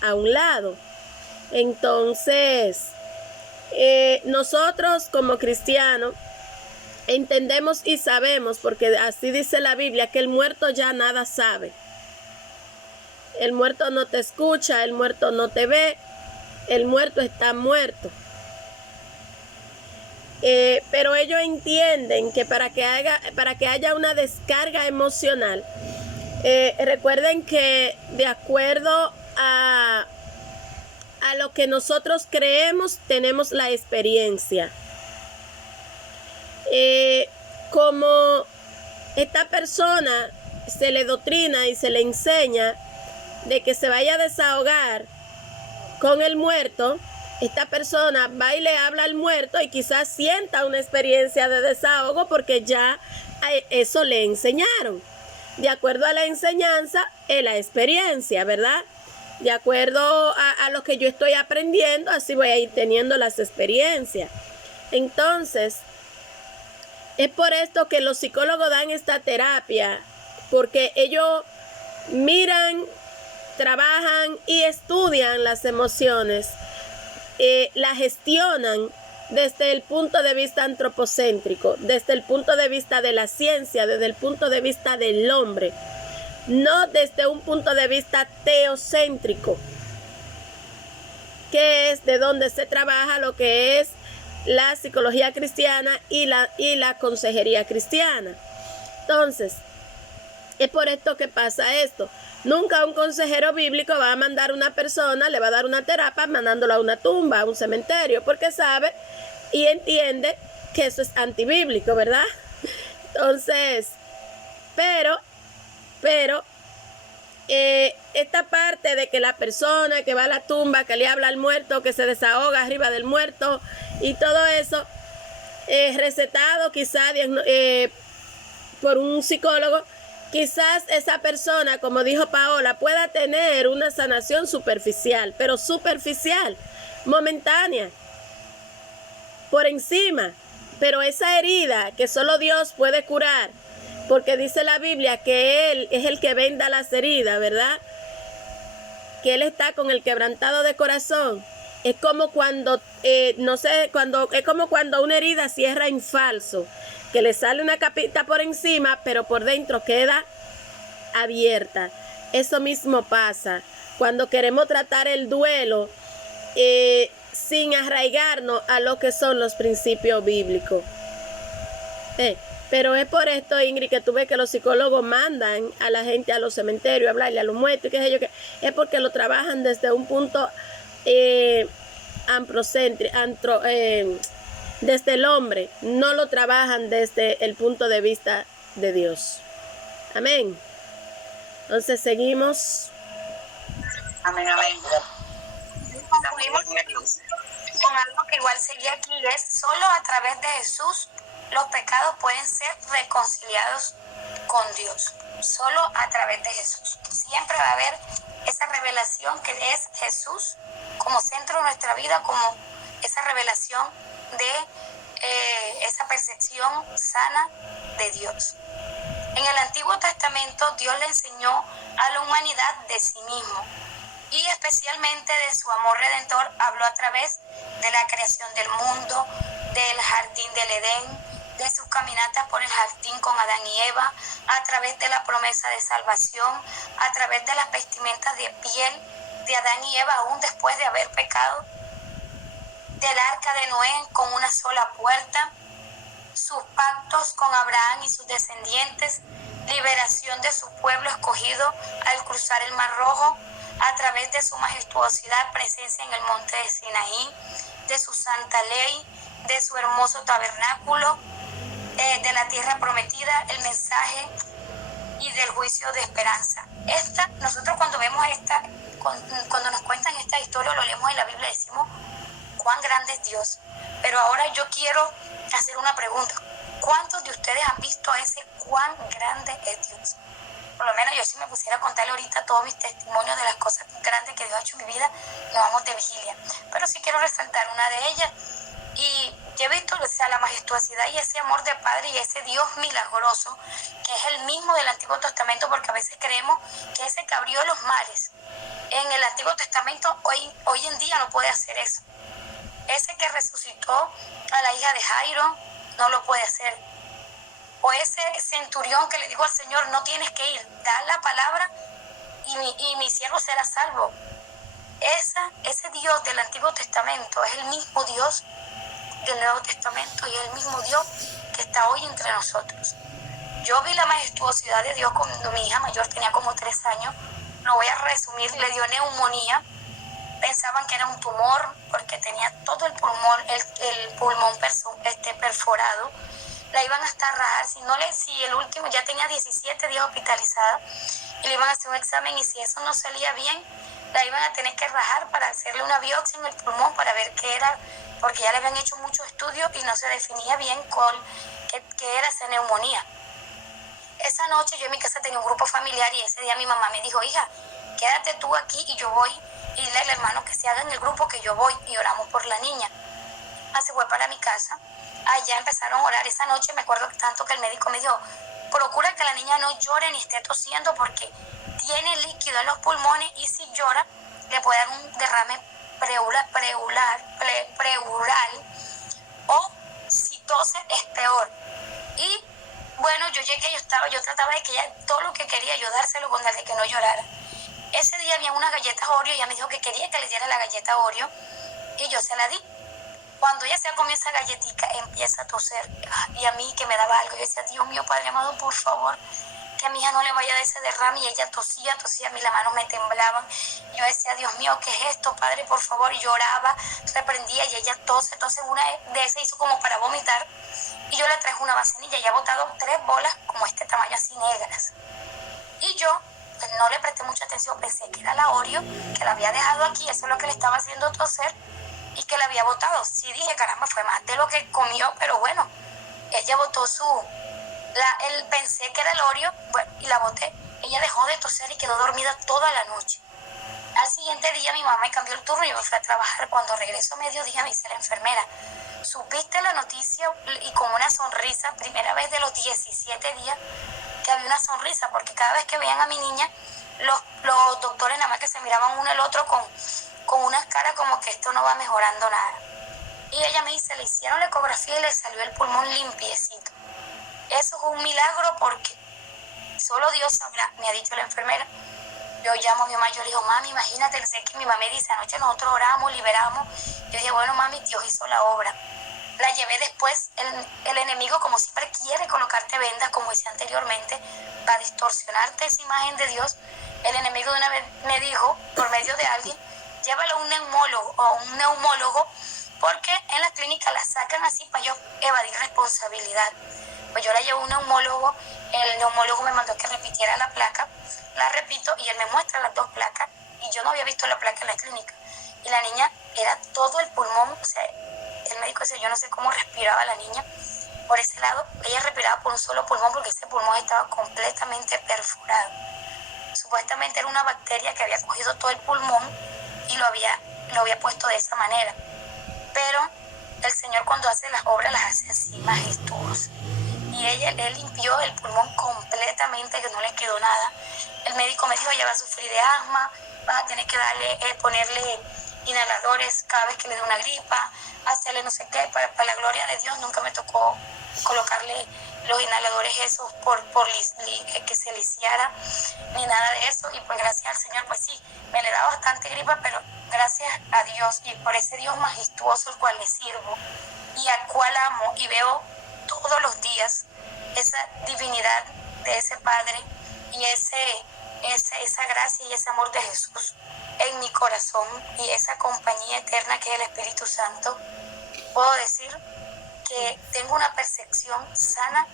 a un lado. Entonces, nosotros como cristianos entendemos y sabemos, porque así dice la Biblia, que el muerto ya nada sabe. El muerto no te escucha, el muerto no te ve, el muerto está muerto. Pero ellos entienden que para que haya una descarga emocional, recuerden que de acuerdo a lo que nosotros creemos, tenemos la experiencia. como esta persona se le doctrina y se le enseña de que se vaya a desahogar con el muerto, esta persona va y le habla al muerto y quizás sienta una experiencia de desahogo porque ya eso le enseñaron. De acuerdo a la enseñanza, es la experiencia, ¿verdad? De acuerdo a lo que yo estoy aprendiendo, así voy a ir teniendo las experiencias. Entonces, es por esto que los psicólogos dan esta terapia, porque ellos miran, trabajan y estudian las emociones, las gestionan desde el punto de vista antropocéntrico, desde el punto de vista de la ciencia, desde el punto de vista del hombre, no desde un punto de vista teocéntrico, que es de donde se trabaja lo que es la psicología cristiana y la consejería cristiana. Entonces, es por esto que pasa esto. Nunca un consejero bíblico va a mandar a una persona, le va a dar una terapia mandándola a una tumba, a un cementerio, porque sabe y entiende que eso es antibíblico, ¿verdad? Entonces, pero esta parte de que la persona que va a la tumba, que le habla al muerto, que se desahoga arriba del muerto y todo eso, recetado quizá por un psicólogo, quizás esa persona, como dijo Paola, pueda tener una sanación superficial, pero superficial, momentánea, por encima. Pero esa herida que solo Dios puede curar, porque dice la Biblia que Él es el que venda las heridas, ¿verdad? Que Él está con el quebrantado de corazón. Es como cuando, es como cuando una herida cierra en falso, que le sale una capita por encima, pero por dentro queda abierta. Eso mismo pasa cuando queremos tratar el duelo sin arraigarnos a lo que son los principios bíblicos. Pero es por esto, Ingrid, que tú ves que los psicólogos mandan a la gente a los cementerios a hablarle a los muertos, qué sé yo, es porque lo trabajan desde un punto desde el hombre, no lo trabajan desde el punto de vista de Dios. Amén. Entonces seguimos. Amén, amén. Concluimos con algo que igual seguía aquí, es solo a través de Jesús los pecados pueden ser reconciliados con Dios. Solo a través de Jesús. Siempre va a haber esa revelación que es Jesús como centro de nuestra vida, como esa revelación de esa percepción sana de Dios. En el Antiguo Testamento Dios le enseñó a la humanidad de sí mismo y especialmente de su amor redentor. Habló a través de la creación del mundo, del jardín del Edén, de sus caminatas por el jardín con Adán y Eva, a través de la promesa de salvación, a través de las vestimentas de piel de Adán y Eva aún después de haber pecado, del arca de Noé con una sola puerta, sus pactos con Abraham y sus descendientes, liberación de su pueblo escogido al cruzar el Mar Rojo, a través de su majestuosidad, presencia en el monte de Sinaí, de su santa ley, de su hermoso tabernáculo, de la tierra prometida, el mensaje y del juicio de esperanza. Nosotros cuando vemos cuando nos cuentan esta historia, lo leemos en la Biblia, decimos cuán grande es Dios. Pero ahora yo quiero hacer una pregunta. ¿Cuántos de ustedes han visto ese cuán grande es Dios? Por lo menos yo, si me pusiera a contarle ahorita todos mis testimonios de las cosas grandes que Dios ha hecho en mi vida, nos vamos de vigilia. Pero sí quiero resaltar una de ellas. Y yo he visto, o sea, la majestuosidad y ese amor de Padre y ese Dios milagroso, que es el mismo del Antiguo Testamento, porque a veces creemos que ese que abrió los mares en el Antiguo Testamento hoy en día no puede hacer eso. Ese que resucitó a la hija de Jairo no lo puede hacer. O ese centurión que le dijo al Señor, no tienes que ir, da la palabra y mi siervo será salvo. Ese Dios del Antiguo Testamento es el mismo Dios del Nuevo Testamento y es el mismo Dios que está hoy entre nosotros. Yo vi la majestuosidad de Dios cuando mi hija mayor tenía como 3 años. Lo voy a resumir, le dio neumonía. Pensaban que era un tumor porque tenía todo el pulmón perforado. la iban hasta rajar, si el último ya tenía 17 días hospitalizada y le iban a hacer un examen, y si eso no salía bien, la iban a tener que rajar para hacerle una biopsia en el pulmón para ver qué era, porque ya le habían hecho muchos estudios y no se definía bien qué era esa neumonía. Esa noche yo en mi casa tenía un grupo familiar y ese día mi mamá me dijo, hija, quédate tú aquí y yo voy, y dile al hermano que se haga en el grupo que yo voy, y oramos por la niña. Se fue para mi casa, allá empezaron a orar. Esa noche me acuerdo tanto que el médico me dijo, procura que la niña no llore ni esté tosiendo porque tiene líquido en los pulmones y si llora le puede dar un derrame pleural, o si tose es peor. Y bueno, yo llegué, yo trataba de que ella, todo lo que quería yo dárselo con tal de que no llorara. Ese día había unas galletas Oreo y ella me dijo que quería que le diera la galleta Oreo y yo se la di. Cuando ella se comió esa galletita, empieza a toser, y a mí que me daba algo, yo decía, Dios mío, Padre amado, por favor, que a mi hija no le vaya a dar ese derrame, y ella tosía, a mí las manos me temblaban, yo decía, Dios mío, ¿qué es esto, Padre, por favor? Y lloraba, reprendía, y ella tose, una de esas hizo como para vomitar, y yo le traje una vacinilla, y ella ha botado 3 bolas como este tamaño, así negras, y yo pues, no le presté mucha atención, pensé que era la Oreo, que la había dejado aquí, eso es lo que le estaba haciendo toser, y que la había botado. Sí dije, caramba, fue más de lo que comió, pero bueno, ella botó pensé que era el Oreo, bueno, y la boté. Ella dejó de toser y quedó dormida toda la noche. Al siguiente día mi mamá me cambió el turno y yo me fui a trabajar. Cuando regreso a mediodía me dice la enfermera, ¿supiste la noticia? Y con una sonrisa, primera vez de los 17 días que había una sonrisa, porque cada vez que veían a mi niña, los doctores nada más que se miraban uno al otro con unas caras como que esto no va mejorando nada. Y ella me dice, le hicieron la ecografía y le salió el pulmón limpiecito. Eso es un milagro porque solo Dios sabrá, me ha dicho la enfermera. Yo llamo a mi mamá, yo le digo, mami, imagínate, sé que mi mamá me dice, anoche nosotros oramos, liberamos. Yo dije, bueno, mami, Dios hizo la obra. La llevé después, el enemigo como siempre quiere colocarte vendas, como decía anteriormente, para distorsionarte esa imagen de Dios. El enemigo de una vez me dijo, por medio de alguien, llévalo a un neumólogo, porque en la clínica la sacan así para yo evadir responsabilidad. Pues yo la llevo a un neumólogo, el neumólogo me mandó que repitiera la placa, la repito y él me muestra las 2 placas y yo no había visto la placa en la clínica. Y la niña era todo el pulmón, o sea, el médico decía, yo no sé cómo respiraba la niña. Por ese lado, ella respiraba por un solo pulmón porque ese pulmón estaba completamente perforado. Supuestamente era una bacteria que había cogido todo el pulmón y lo había puesto de esa manera. Pero el Señor cuando hace las obras las hace así majestuosas. Y él limpió el pulmón completamente, que no le quedó nada. El médico me dijo, ella va a sufrir de asma, vas a tener que ponerle inhaladores cada vez que le dé una gripa, hacerle no sé qué, para la gloria de Dios nunca me tocó colocarle los inhaladores esos que se lisiara, ni nada de eso, y pues gracias al Señor, pues sí, me le da bastante gripa, pero gracias a Dios y por ese Dios majestuoso al cual le sirvo y al cual amo y veo todos los días esa divinidad de ese Padre y esa gracia y ese amor de Jesús en mi corazón y esa compañía eterna que es el Espíritu Santo, puedo decir que tengo una percepción sana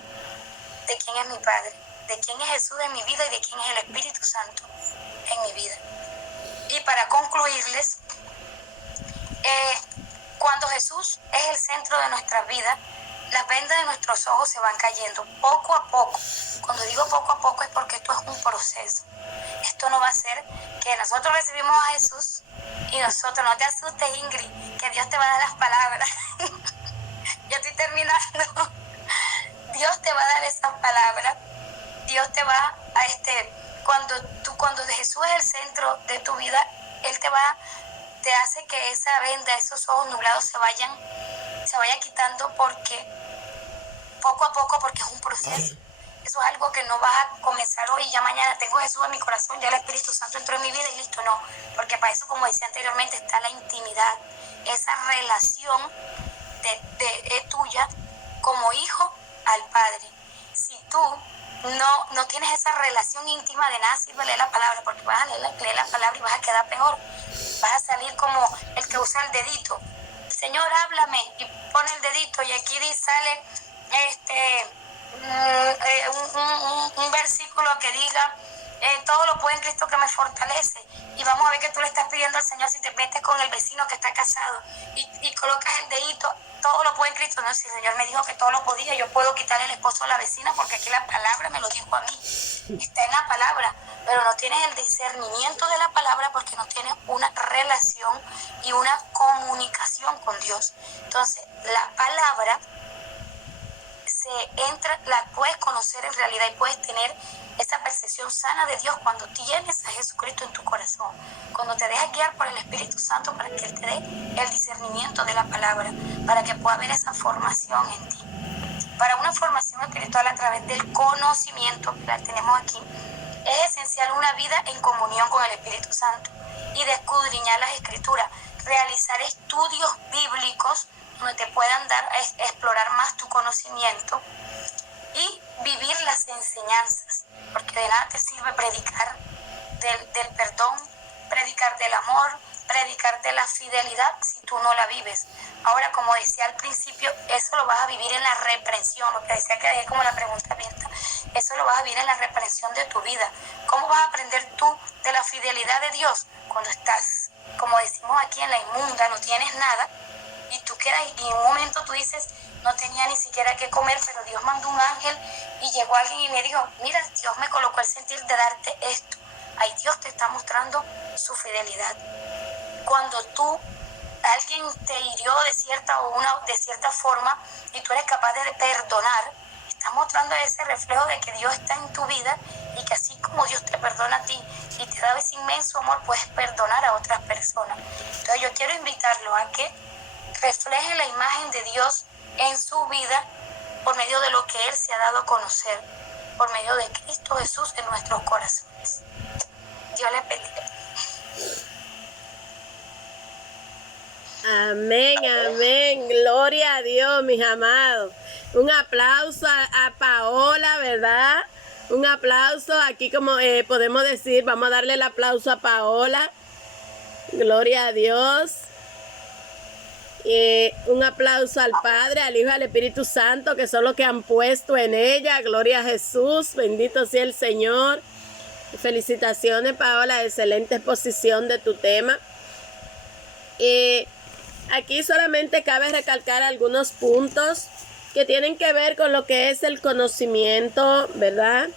de quién es mi Padre, de quién es Jesús en mi vida y de quién es el Espíritu Santo en mi vida. Y para concluirles, cuando Jesús es el centro de nuestras vidas, las vendas de nuestros ojos se van cayendo poco a poco. Cuando digo poco a poco es porque esto es un proceso. Esto no va a ser que nosotros recibimos a Jesús y nosotros, no te asustes, Ingrid, que Dios te va a dar las palabras. Ya estoy terminando. Dios te va a dar esas palabras. Dios te va a cuando Jesús es el centro de tu vida, Él te hace que esa venda, esos ojos nublados se vaya quitando poco a poco, porque es un proceso. Eso es algo que no vas a comenzar hoy y ya mañana tengo a Jesús en mi corazón, ya el Espíritu Santo entró en mi vida y listo, no. Porque para eso, como decía anteriormente, está la intimidad, esa relación de tuya como hijo al Padre. Si tú no tienes esa relación íntima, de nada sirve leer la palabra, porque vas a leer la palabra y vas a quedar peor. Vas a salir como el que usa el dedito. Señor, háblame, y pone el dedito y aquí sale un versículo que diga, todo lo puedo en Cristo que me fortalece. Y vamos a ver que tú le estás pidiendo al Señor, si te metes con el vecino que está casado y colocas el dedito, todo lo puedo en Cristo. No, si el Señor me dijo que todo lo podía, yo puedo quitarle el esposo a la vecina porque aquí la palabra me lo dijo a mí. Está en la palabra, pero no tienes el discernimiento de la palabra porque no tienes una relación y una comunicación con Dios. Entonces, la palabra la puedes conocer en realidad y puedes tener esa percepción sana de Dios cuando tienes a Jesucristo en tu corazón, cuando te dejas guiar por el Espíritu Santo para que Él te dé el discernimiento de la palabra, para que pueda haber esa formación en ti. Para una formación espiritual a través del conocimiento que la tenemos aquí, es esencial una vida en comunión con el Espíritu Santo y de escudriñar las Escrituras, realizar estudios bíblicos donde te puedan dar a explorar más tu conocimiento y vivir las enseñanzas, porque de nada te sirve predicar del perdón, predicar del amor, predicar de la fidelidad si tú no la vives. Ahora, como decía al principio, eso lo vas a vivir en la reprensión, lo que decía que dejé como la pregunta abierta, eso lo vas a vivir en la reprensión de tu vida. ¿Cómo vas a aprender tú de la fidelidad de Dios? Cuando estás, como decimos aquí, en la inmunda, no tienes nada, y tú quedas, y en un momento tú dices, no tenía ni siquiera qué comer, pero Dios mandó un ángel y llegó alguien y me dijo, mira, Dios me colocó el sentir de darte esto. Ahí Dios te está mostrando su fidelidad. Cuando alguien te hirió de cierta forma y tú eres capaz de perdonar, estás mostrando ese reflejo de que Dios está en tu vida y que así como Dios te perdona a ti y te da ese inmenso amor, puedes perdonar a otras personas. Entonces yo quiero invitarlo a que refleje la imagen de Dios en su vida por medio de lo que Él se ha dado a conocer, por medio de Cristo Jesús en nuestros corazones. Dios les bendiga. Amén, amén. Gloria a Dios, mis amados. Un aplauso a Paola, ¿verdad? Un aplauso aquí, como podemos decir, vamos a darle el aplauso a Paola. Gloria a Dios. Un aplauso al Padre, al Hijo y al Espíritu Santo, que son los que han puesto en ella. Gloria a Jesús, bendito sea el Señor. Felicitaciones, Paola, excelente exposición de tu tema. Aquí solamente cabe recalcar algunos puntos que tienen que ver con lo que es el conocimiento, ¿verdad?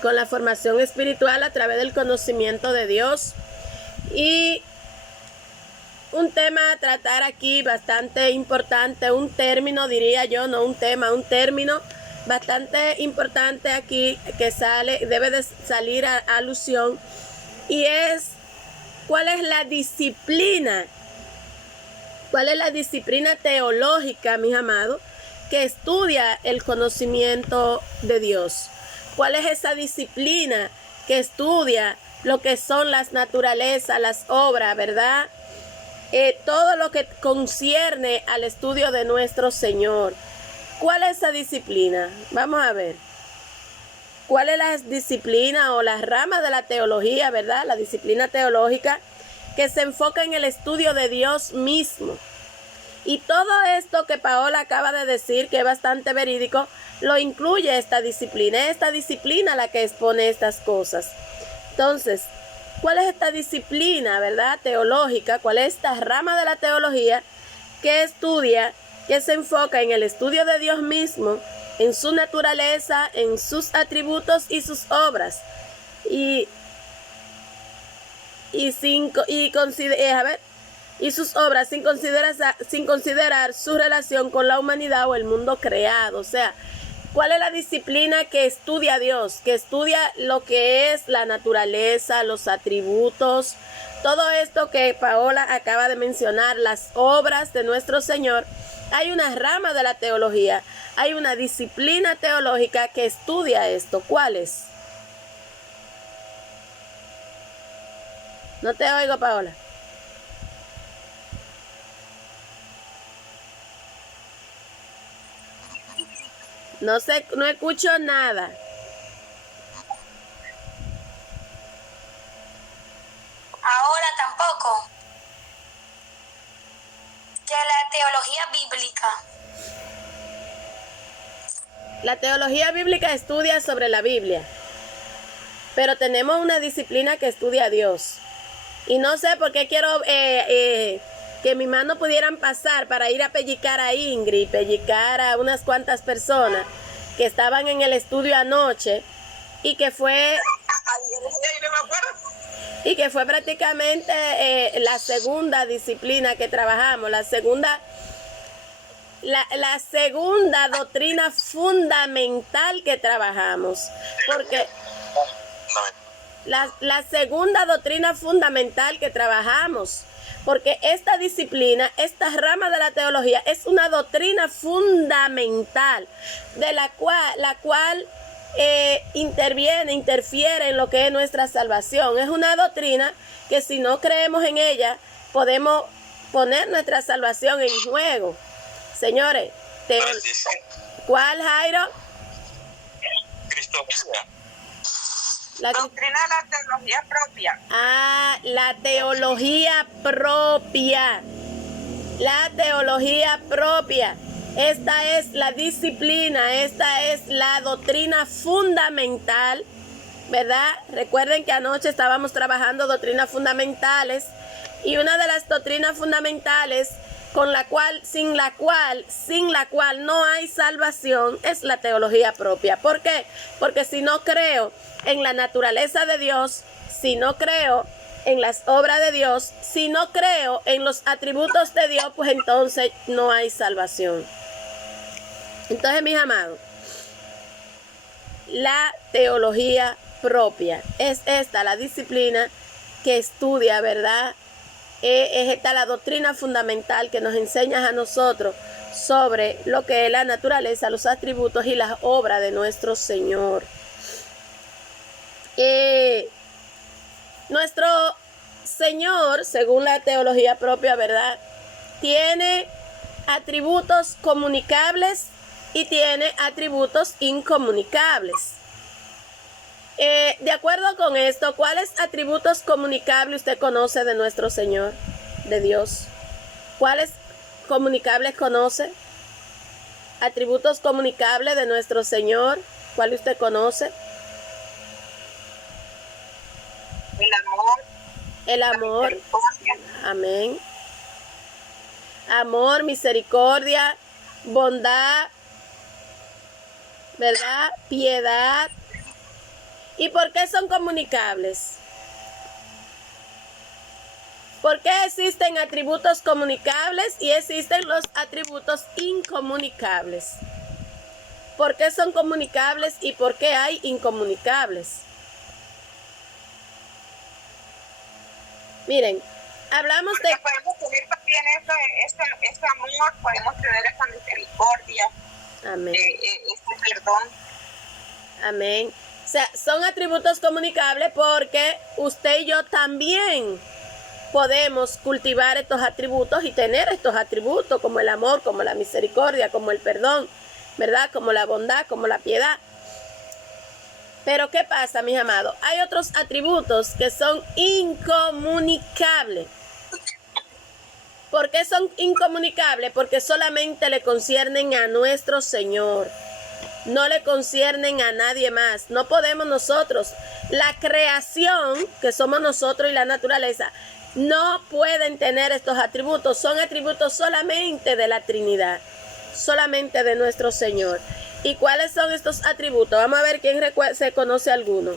Con la formación espiritual a través del conocimiento de Dios. Y un tema a tratar aquí bastante importante, un término, diría yo, no un tema, un término bastante importante aquí que debe de salir a alusión, y es ¿cuál es la disciplina? ¿Cuál es la disciplina teológica, mis amados, que estudia el conocimiento de Dios? ¿Cuál es esa disciplina que estudia lo que son las naturalezas, las obras, ¿verdad? Todo lo que concierne al estudio de nuestro Señor. ¿Cuál es esa disciplina? Vamos a ver. ¿Cuál es la disciplina o las ramas de la teología, verdad? La disciplina teológica que se enfoca en el estudio de Dios mismo. Y todo esto que Paola acaba de decir, que es bastante verídico, lo incluye esta disciplina la que expone estas cosas. Entonces, ¿cuál es esta disciplina, verdad, teológica? ¿Cuál es esta rama de la teología que estudia, que se enfoca en el estudio de Dios mismo, en su naturaleza, en sus atributos y sus obras? Y sus obras sin considerar su relación con la humanidad o el mundo creado. O sea, ¿cuál es la disciplina que estudia a Dios? Que estudia lo que es la naturaleza, los atributos, todo esto que Paola acaba de mencionar, las obras de nuestro Señor. Hay una rama de la teología, hay una disciplina teológica que estudia esto. ¿Cuál es? No te oigo, Paola. No escucho nada. Ahora tampoco. Que la teología bíblica La teología bíblica estudia sobre la Biblia, pero tenemos una disciplina que estudia a Dios. Y no sé por qué quiero que mis manos pudieran pasar para ir a pellicar a Ingrid, pellicar a unas cuantas personas que estaban en el estudio anoche y que fue prácticamente la segunda disciplina que trabajamos, la segunda doctrina fundamental que trabajamos, porque la segunda doctrina fundamental que trabajamos, porque esta disciplina, esta rama de la teología es una doctrina fundamental de la cual interfiere en lo que es nuestra salvación. Es una doctrina que si no creemos en ella podemos poner nuestra salvación en juego. Señores, ¿cuál, Jairo? Cristología. La doctrina de la teología propia. Ah, la teología propia. La teología propia. Esta es la disciplina, esta es la doctrina fundamental, ¿verdad? Recuerden que anoche estábamos trabajando doctrinas fundamentales y una de las doctrinas fundamentales sin la cual no hay salvación es la teología propia. ¿Por qué? Porque si no creo en la naturaleza de Dios, si no creo en las obras de Dios, si no creo en los atributos de Dios, pues entonces no hay salvación. Entonces, mis amados, la teología propia es esta, la disciplina que estudia, ¿verdad? Es esta la doctrina fundamental que nos enseña a nosotros sobre lo que es la naturaleza, los atributos y las obras de nuestro Señor. Nuestro Señor, según la teología propia, ¿verdad?, tiene atributos comunicables y tiene atributos incomunicables. De acuerdo con esto, ¿cuáles atributos comunicables usted conoce de nuestro Señor, de Dios? ¿Cuáles comunicables conoce? Atributos comunicables de nuestro Señor, ¿cuál usted conoce? El amor. Amén. Amor, misericordia, bondad, ¿verdad? Piedad. ¿Y por qué son comunicables? ¿Por qué existen atributos comunicables y existen los atributos incomunicables? ¿Por qué son comunicables y por qué hay incomunicables? Miren, hablamos porque podemos tener también ese amor, podemos tener esa misericordia, amén, ese perdón. Amén. O sea, son atributos comunicables porque usted y yo también podemos cultivar estos atributos y tener estos atributos como el amor, como la misericordia, como el perdón, ¿verdad? Como la bondad, como la piedad. Pero ¿qué pasa, mis amados? Hay otros atributos que son incomunicables. ¿Por qué son incomunicables? Porque solamente le conciernen a nuestro Señor. No le conciernen a nadie más. No podemos nosotros. La creación, que somos nosotros y la naturaleza, no pueden tener estos atributos. Son atributos solamente de la Trinidad. Solamente de nuestro Señor. ¿Y cuáles son estos atributos? Vamos a ver quién se conoce alguno. La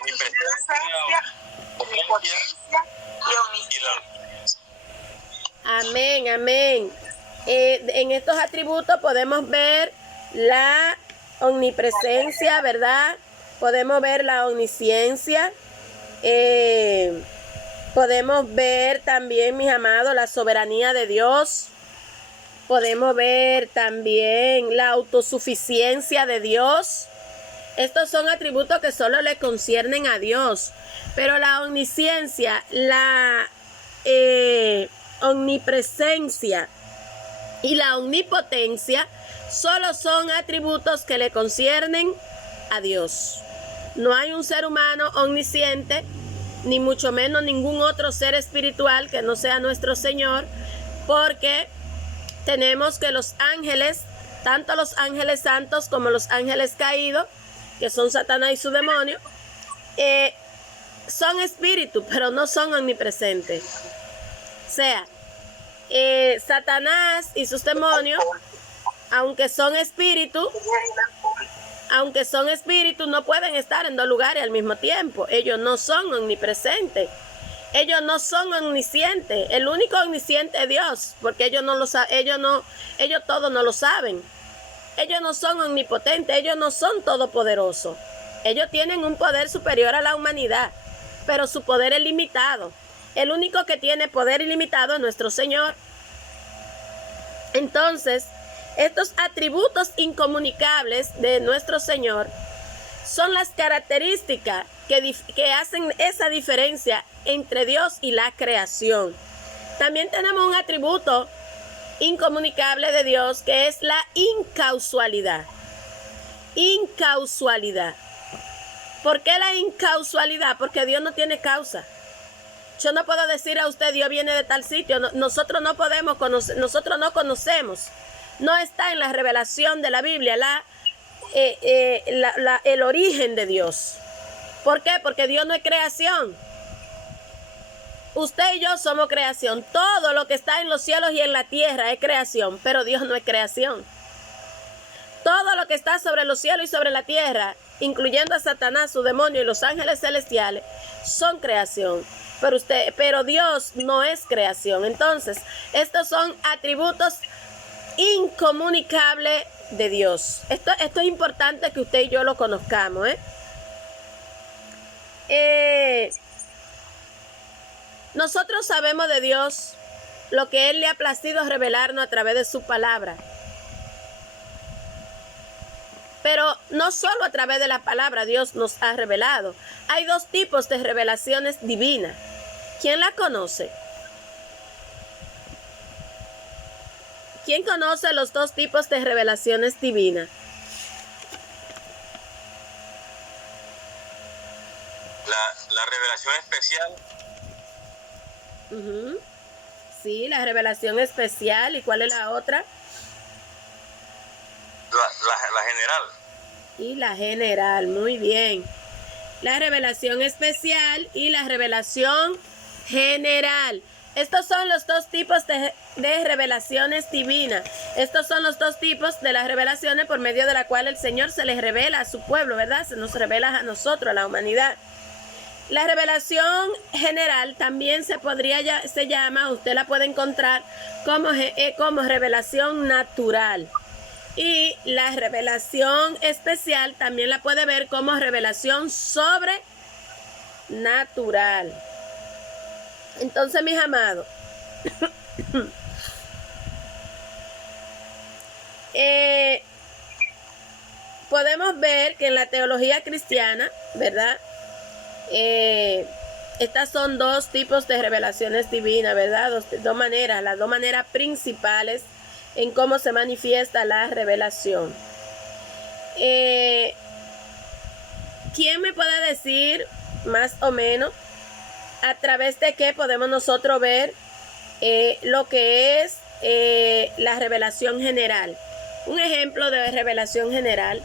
omnipresencia, omnipotencia y omnisciencia. Amén, amén. En estos atributos podemos ver la omnipresencia, ¿verdad? Podemos ver la omnisciencia. Podemos ver también, mis amados, la soberanía de Dios. Podemos ver también la autosuficiencia de Dios. Estos son atributos que solo le conciernen a Dios. Pero la omnisciencia, la omnipresencia y la omnipotencia solo son atributos que le conciernen a Dios. No hay un ser humano omnisciente, ni mucho menos ningún otro ser espiritual que no sea nuestro Señor, porque tenemos que los ángeles tanto los ángeles santos como los ángeles caídos, que son Satanás y su demonio, son espíritus, pero no son omnipresentes. O sea, Satanás y sus demonios, aunque son espíritus, no pueden estar en dos lugares al mismo tiempo. Ellos no son omnipresentes. Ellos no son omniscientes. El único omnisciente es Dios, porque ellos todos no lo saben. Ellos no son omnipotentes, ellos no son todopoderosos. Ellos tienen un poder superior a la humanidad, pero su poder es limitado. El único que tiene poder ilimitado es nuestro Señor. Entonces, estos atributos incomunicables de nuestro Señor son las características que hacen esa diferencia entre Dios y la creación. También tenemos un atributo incomunicable de Dios, que es la incausalidad. Incausalidad. ¿Por qué la incausalidad? Porque Dios no tiene causa. Yo no puedo decir a usted, Dios viene de tal sitio. Nosotros no podemos conocer, nosotros no conocemos. No está en la revelación de la Biblia el origen de Dios. ¿Por qué? Porque Dios no es creación. Usted y yo somos creación. Todo lo que está en los cielos y en la tierra es creación, pero Dios no es creación. Todo lo que está sobre los cielos y sobre la tierra, incluyendo a Satanás, su demonio y los ángeles celestiales, son creación. Pero Dios no es creación. Entonces, estos son atributos incomunicables de Dios. Esto es importante que usted y yo lo conozcamos, Nosotros sabemos de Dios lo que Él le ha placido revelarnos a través de su palabra. Pero no solo a través de la palabra Dios nos ha revelado. Hay dos tipos de revelaciones divinas. ¿Quién la conoce? ¿Quién conoce los dos tipos de revelaciones divinas? La revelación especial. Sí, la revelación especial. ¿Y cuál es la otra? La general. Y la general, muy bien. La revelación especial y la revelación general. Estos son los dos tipos de revelaciones divinas. Estos son los dos tipos de las revelaciones por medio de la cual el Señor se les revela a su pueblo, ¿verdad? Se nos revela a nosotros, a la humanidad. La revelación general también se llama, usted la puede encontrar como revelación natural. Y la revelación especial también la puede ver como revelación sobrenatural. Entonces, mis amados, podemos ver que en la teología cristiana, ¿verdad? Estas son dos tipos de revelaciones divinas, ¿verdad? Dos maneras, las dos maneras principales en cómo se manifiesta la revelación. ¿Quién me puede decir más o menos a través de qué podemos nosotros ver lo que es la revelación general? Un ejemplo de revelación general.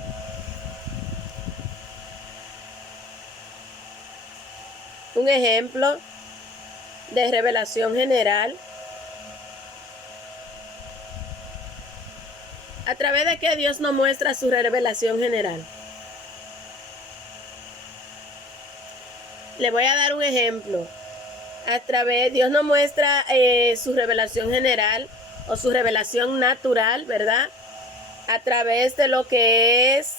Un ejemplo de revelación general. ¿A través de qué Dios nos muestra su revelación general? Le voy a dar un ejemplo. Dios nos muestra su revelación general o su revelación natural, ¿verdad? A través de lo que es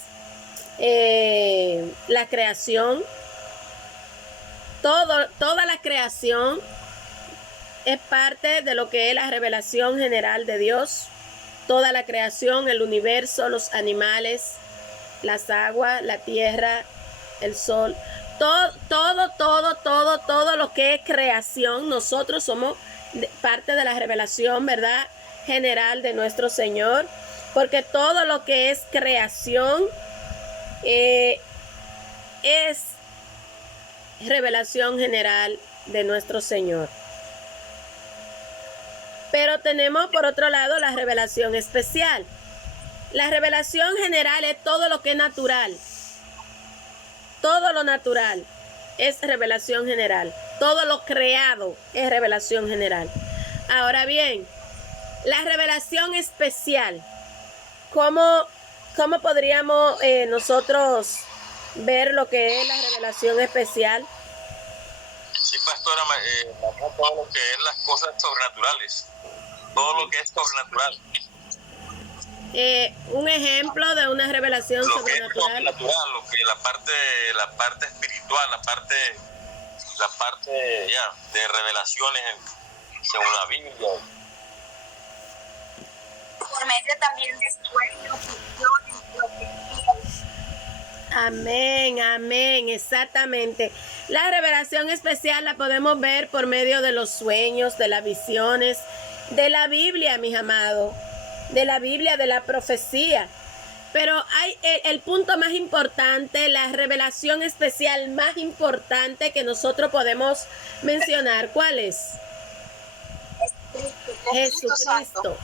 la creación. Toda la creación es parte de lo que es la revelación general de Dios. Toda la creación, el universo, los animales, las aguas, la tierra, el sol. Todo lo que es creación, nosotros somos parte de la revelación, ¿verdad? General de nuestro Señor. Porque todo lo que es creación es revelación general de nuestro Señor. Pero tenemos por otro lado la revelación especial. La revelación general es todo lo que es natural. Todo lo natural es revelación general. Todo lo creado es revelación general. Ahora bien, la revelación especial. ¿Cómo podríamos nosotros ver lo que es la revelación especial? Sí, pastora, todo lo que es las cosas sobrenaturales. Todo lo que es sobrenatural. Un ejemplo de una revelación lo sobrenatural. Que es sobrenatural, lo que la parte espiritual, la parte de revelaciones según la Biblia. Por medio también de sueños, visiones, profecías. Amén, amén, exactamente. La revelación especial la podemos ver por medio de los sueños, de las visiones, de la Biblia, mis amados, de la Biblia, de la profecía. Pero hay el punto más importante, la revelación especial más importante que nosotros podemos mencionar. ¿Cuál es? Jesucristo.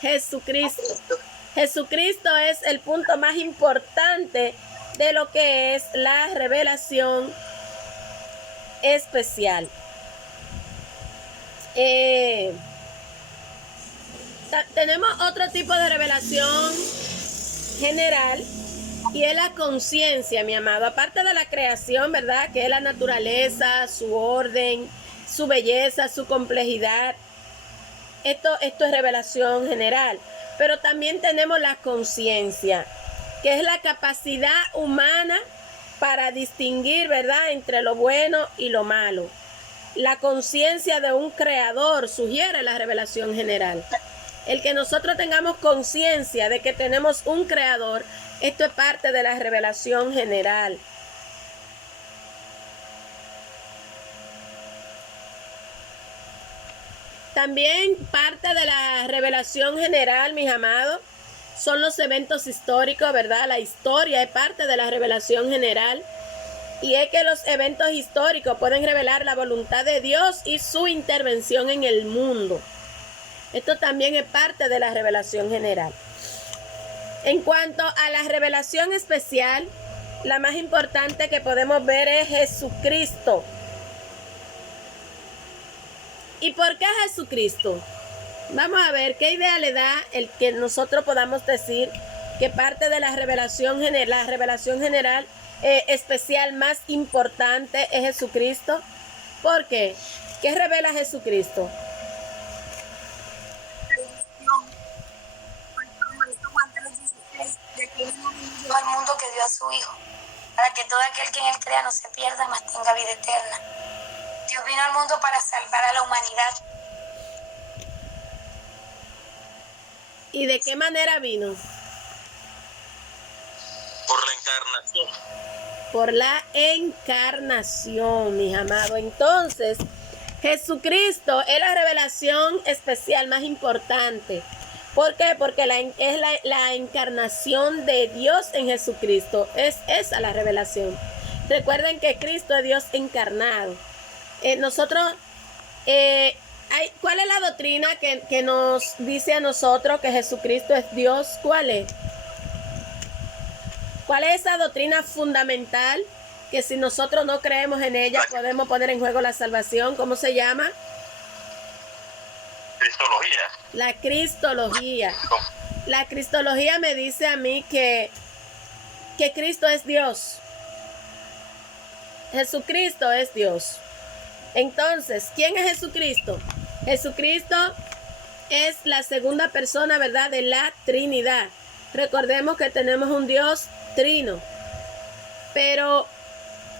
Jesucristo. Jesucristo es el punto más importante de lo que es la revelación especial. Tenemos otro tipo de revelación general y es la conciencia, mi amado. Aparte de la creación, ¿verdad? Que es la naturaleza, su orden, su belleza, su complejidad. Esto es revelación general. Pero también tenemos la conciencia, que es la capacidad humana para distinguir, ¿verdad?, entre lo bueno y lo malo. La conciencia de un creador sugiere la revelación general. El que nosotros tengamos conciencia de que tenemos un creador, esto es parte de la revelación general. También parte de la revelación general, mis amados, son los eventos históricos, ¿verdad? La historia es parte de la revelación general. Y es que los eventos históricos pueden revelar la voluntad de Dios y su intervención en el mundo. Esto también es parte de la revelación general. En cuanto a la revelación especial, la más importante que podemos ver es Jesucristo. ¿Y por qué Jesucristo? Vamos a ver qué idea le da el que nosotros podamos decir que parte de la revelación general especial más importante es Jesucristo. ¿Por qué? ¿Qué revela Jesucristo? Al mundo que dio a su Hijo, para que todo aquel que en él crea no se pierda, mas tenga vida eterna. Dios vino al mundo para salvar a la humanidad. ¿Y de qué manera vino? Por la encarnación. Por la encarnación, mis amados. Entonces, Jesucristo es la revelación especial más importante. ¿Por qué? Porque es la encarnación de Dios en Jesucristo. Es esa la revelación. Recuerden que Cristo es Dios encarnado. ¿Cuál es la doctrina que nos dice a nosotros que Jesucristo es Dios? ¿Cuál es? ¿Cuál es esa doctrina fundamental que si nosotros no creemos en ella podemos poner en juego la salvación? ¿Cómo se llama? Cristología. La cristología. La cristología me dice a mí que Cristo es Dios. Jesucristo es Dios. Entonces, ¿quién es Jesucristo? Jesucristo es la segunda persona, ¿verdad?, de la Trinidad. Recordemos que tenemos un Dios trino. Pero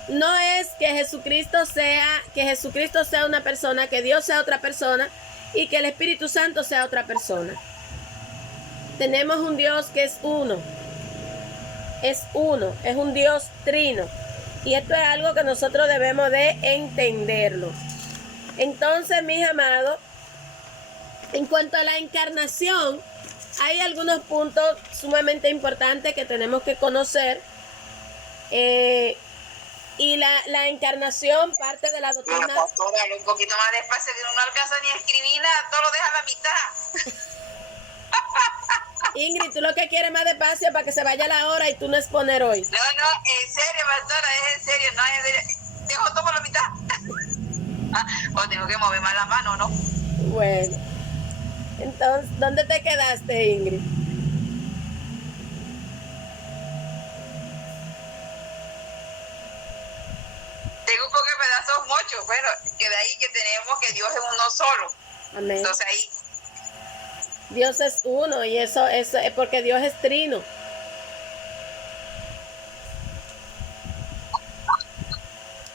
no es que Jesucristo sea una persona, que Dios sea otra persona y que el Espíritu Santo sea otra persona. Tenemos un Dios que es uno. Es uno, es un Dios trino. Y esto es algo que nosotros debemos de entenderlo. Entonces, mis amados, en cuanto a la encarnación, hay algunos puntos sumamente importantes que tenemos que conocer. Y la encarnación parte de la doctrina. Bueno, pastora, habla un poquito más despacio, que no alcanza ni a escribir nada, todo lo deja a la mitad. Ingrid, tú lo que quieres más despacio para que se vaya la hora y tú no exponer hoy. No, en serio, pastora, es en serio, no es en serio. Dejo todo por la mitad. O tengo que mover más la mano, ¿no? Bueno. Entonces, ¿dónde te quedaste, Ingrid? Tengo un poco de pedazos muchos, bueno, que de ahí que tenemos que Dios es uno solo. Amén. Entonces ahí. Dios es uno y eso es porque Dios es trino.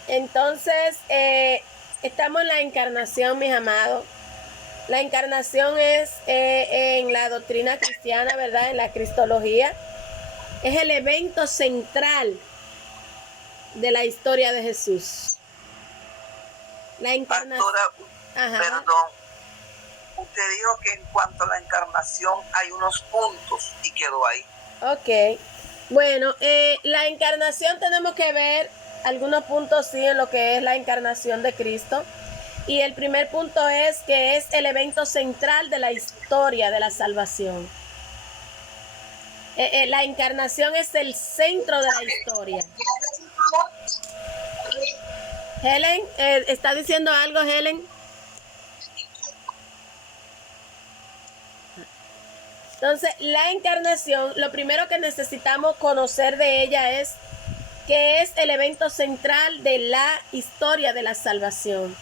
Entonces, estamos en la encarnación, mis amados. La encarnación es en la doctrina cristiana, ¿verdad? En la cristología. Es el evento central de la historia de Jesús. La encarnación. Pastora, perdón. Usted dijo que en cuanto a la encarnación hay unos puntos y quedó ahí. Ok. Bueno, la encarnación tenemos que ver algunos puntos, sí, en lo que es la encarnación de Cristo. Y el primer punto es que es el evento central de la historia de la salvación. La encarnación es el centro de la historia. Helen, ¿está diciendo algo, Helen? Entonces, la encarnación, lo primero que necesitamos conocer de ella es que es el evento central de la historia de la salvación.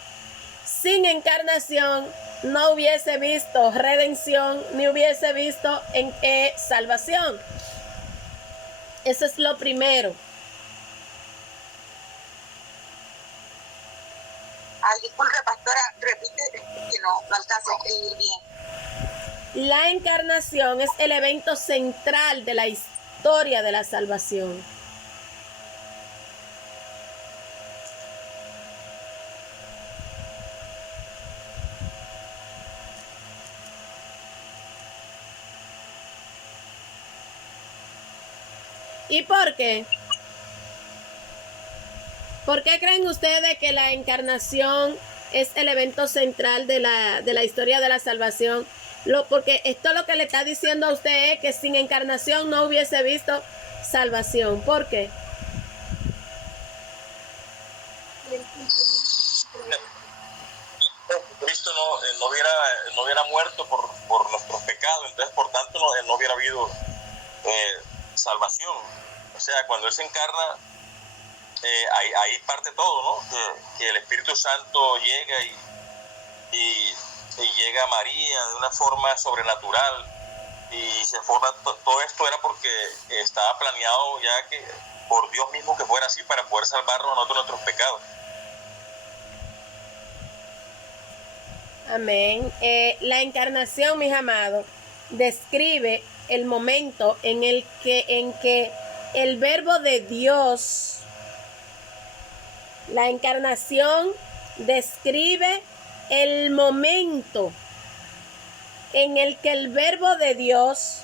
Sin encarnación no hubiese visto redención ni hubiese visto salvación. Eso es lo primero. Ay, disculpe, pastora, repite que no alcanza a escribir bien. La encarnación es el evento central de la historia de la salvación. ¿Y por qué? ¿Por qué creen ustedes que la encarnación es el evento central de la historia de la salvación? Porque esto lo que le está diciendo a usted es que sin encarnación no hubiese visto salvación. ¿Por qué? Cristo no hubiera muerto por nuestros pecados, entonces por tanto no hubiera habido salvación. O sea, cuando Él se encarna, ahí parte todo, ¿no? Que el Espíritu Santo llega y llega a María de una forma sobrenatural y se forma. Todo esto era porque estaba planeado ya que por Dios mismo que fuera así para poder salvarnos a nosotros nuestros pecados. Amén. La encarnación, mis amados, describe el momento en que el verbo de Dios, la encarnación describe el momento en el que el verbo de Dios,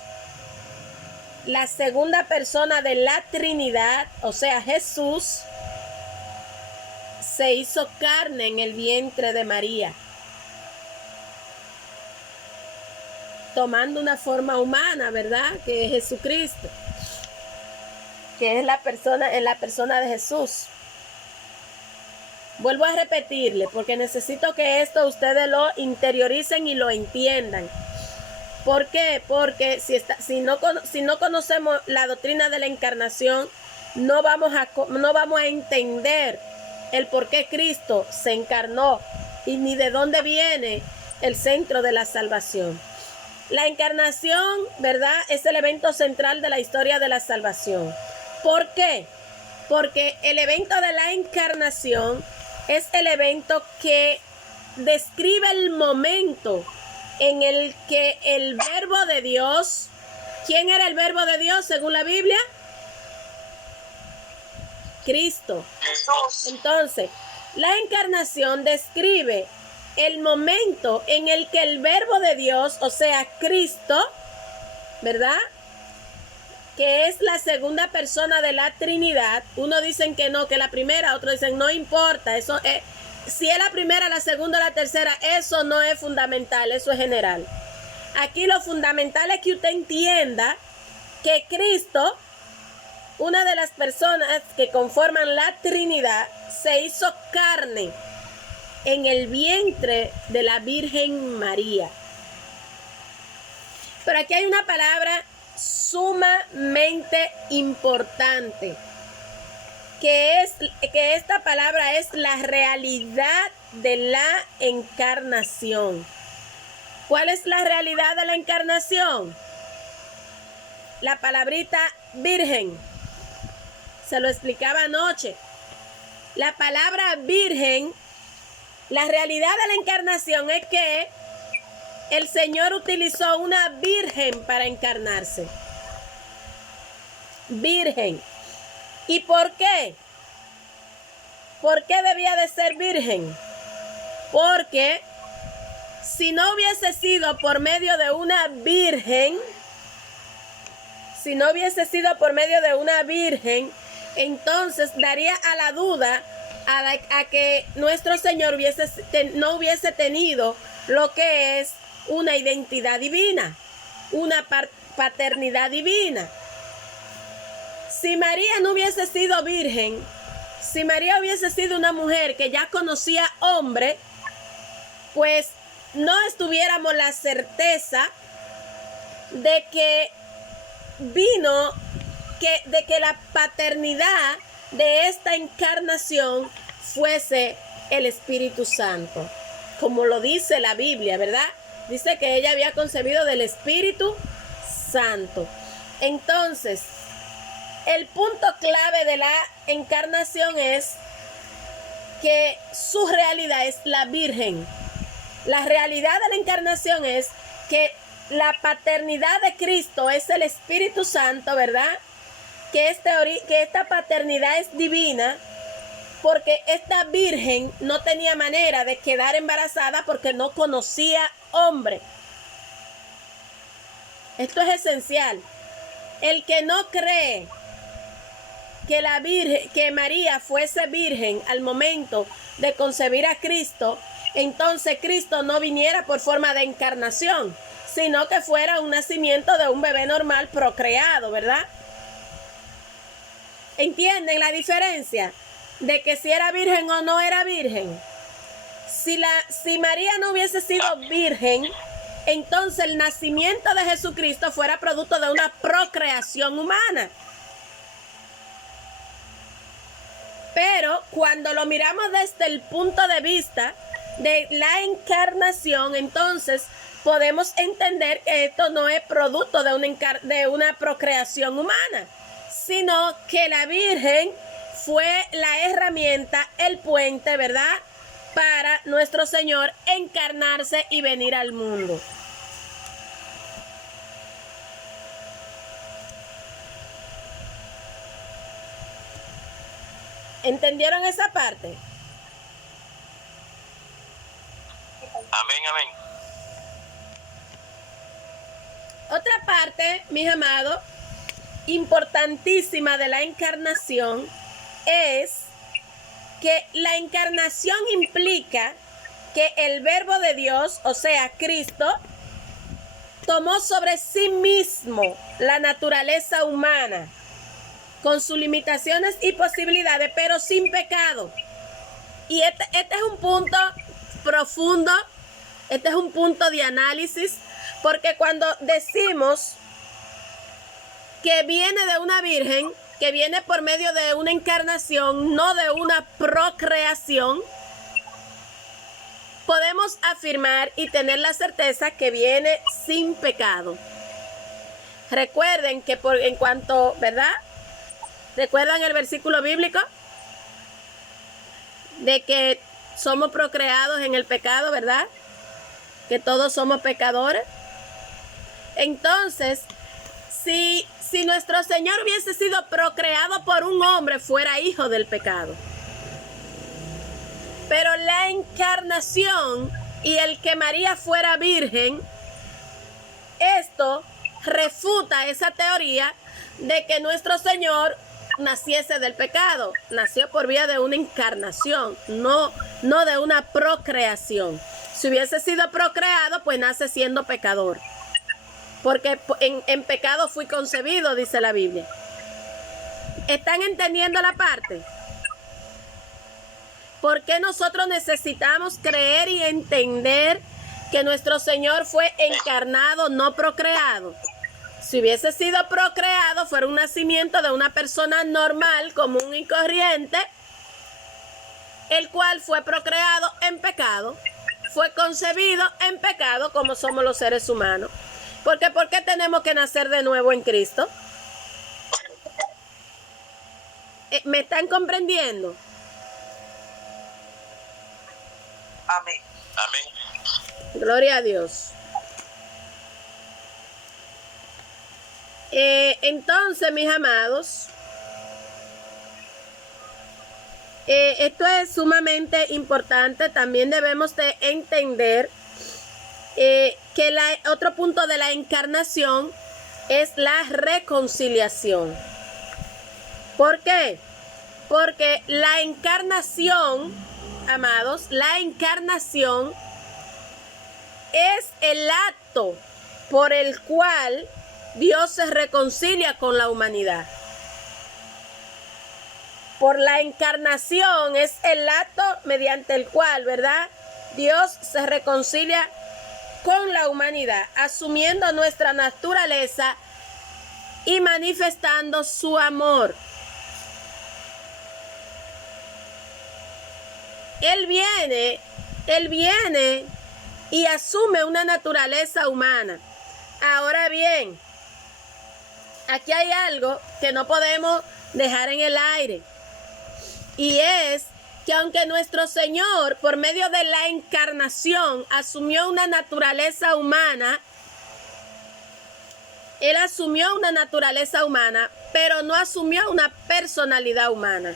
la segunda persona de la Trinidad, o sea Jesús, se hizo carne en el vientre de María, tomando una forma humana, ¿verdad? Que es Jesucristo, que es la persona de Jesús. Vuelvo a repetirle, porque necesito que esto ustedes lo interioricen y lo entiendan. ¿Por qué? Porque si no conocemos la doctrina de la encarnación, no vamos a entender el por qué Cristo se encarnó y ni de dónde viene el centro de la salvación. La encarnación, ¿verdad?, es el evento central de la historia de la salvación. ¿Por qué? Porque el evento de la encarnación es el evento que describe el momento en el que el verbo de Dios, ¿quién era el verbo de Dios según la Biblia? Cristo. Entonces, la encarnación describe el momento en el que el verbo de Dios, o sea, Cristo, ¿verdad?, que es la segunda persona de la Trinidad. Uno dicen que no, que la primera, otros dicen no importa, eso es, si es la primera, la segunda, la tercera, eso no es fundamental, eso es general. Aquí lo fundamental es que usted entienda que Cristo, una de las personas que conforman la Trinidad, se hizo carne en el vientre de la Virgen María. Pero aquí hay una palabra sumamente importante, que esta palabra es la realidad de la encarnación. ¿Cuál es la realidad de la encarnación? La palabrita virgen. Se lo explicaba anoche. La palabra virgen, la realidad de la encarnación es que el Señor utilizó una virgen para encarnarse. Virgen. ¿Y por qué? ¿Por qué debía de ser virgen? Porque si no hubiese sido por medio de una virgen, entonces daría a la duda a que nuestro Señor no hubiese tenido lo que es una identidad divina, una paternidad divina. Si María no hubiese sido virgen, si María hubiese sido una mujer que ya conocía hombre, pues no estuviéramos la certeza de que de que la paternidad de esta encarnación fuese el Espíritu Santo, como lo dice la Biblia, ¿verdad? Dice que ella había concebido del Espíritu Santo. Entonces, el punto clave de la encarnación es que su realidad es la Virgen. La realidad de la encarnación es que la paternidad de Cristo es el Espíritu Santo, ¿verdad? Que esta paternidad es divina, porque esta virgen no tenía manera de quedar embarazada porque no conocía hombre. Esto es esencial. El que no cree que María fuese virgen al momento de concebir a Cristo, entonces Cristo no viniera por forma de encarnación, sino que fuera un nacimiento de un bebé normal procreado, ¿verdad? ¿Entienden la diferencia de que si era virgen o no era virgen? Si María no hubiese sido virgen, entonces el nacimiento de Jesucristo fuera producto de una procreación humana. Pero cuando lo miramos desde el punto de vista de la encarnación, entonces podemos entender que esto no es producto de una procreación humana, sino que la Virgen fue la herramienta, el puente, ¿verdad?, para nuestro Señor encarnarse y venir al mundo. ¿Entendieron esa parte? Amén, amén. Otra parte, mis amados, importantísima de la encarnación es que la encarnación implica que el Verbo de Dios, o sea, Cristo, tomó sobre sí mismo la naturaleza humana, con sus limitaciones y posibilidades, pero sin pecado. Y este es un punto profundo, este es un punto de análisis, porque cuando decimos que viene de una virgen, que viene por medio de una encarnación, no de una procreación, podemos afirmar y tener la certeza que viene sin pecado. Recuerden que en cuanto, ¿verdad?, ¿recuerdan el versículo bíblico? De que somos procreados en el pecado, ¿verdad? Que todos somos pecadores. Entonces, si nuestro Señor hubiese sido procreado por un hombre, fuera hijo del pecado. Pero la encarnación y el que María fuera virgen, esto refuta esa teoría de que nuestro Señor naciese del pecado. Nació por vía de una encarnación, no de una procreación. Si hubiese sido procreado, pues nace siendo pecador. porque en pecado fui concebido, dice la Biblia. ¿Están entendiendo la parte? ¿Por qué nosotros necesitamos creer y entender que nuestro Señor fue encarnado, no procreado? Si hubiese sido procreado, fuera un nacimiento de una persona normal, común y corriente, el cual fue procreado en pecado, fue concebido en pecado, como somos los seres humanos. Porque ¿por qué tenemos que nacer de nuevo en Cristo? ¿Me están comprendiendo? Amén. Amén. Gloria a Dios. Entonces, mis amados, esto es sumamente importante. También debemos de entender que otro punto de la encarnación es la reconciliación. ¿Por qué? Porque la encarnación, amados, la encarnación es el acto por el cual Dios se reconcilia con la humanidad. Por la encarnación es el acto mediante el cual, ¿verdad?, Dios se reconcilia con la humanidad, asumiendo nuestra naturaleza y manifestando su amor. Él viene y asume una naturaleza humana. Ahora bien, aquí hay algo que no podemos dejar en el aire. Y es que aunque nuestro Señor, por medio de la encarnación, asumió una naturaleza humana, Él asumió una naturaleza humana, pero no asumió una personalidad humana.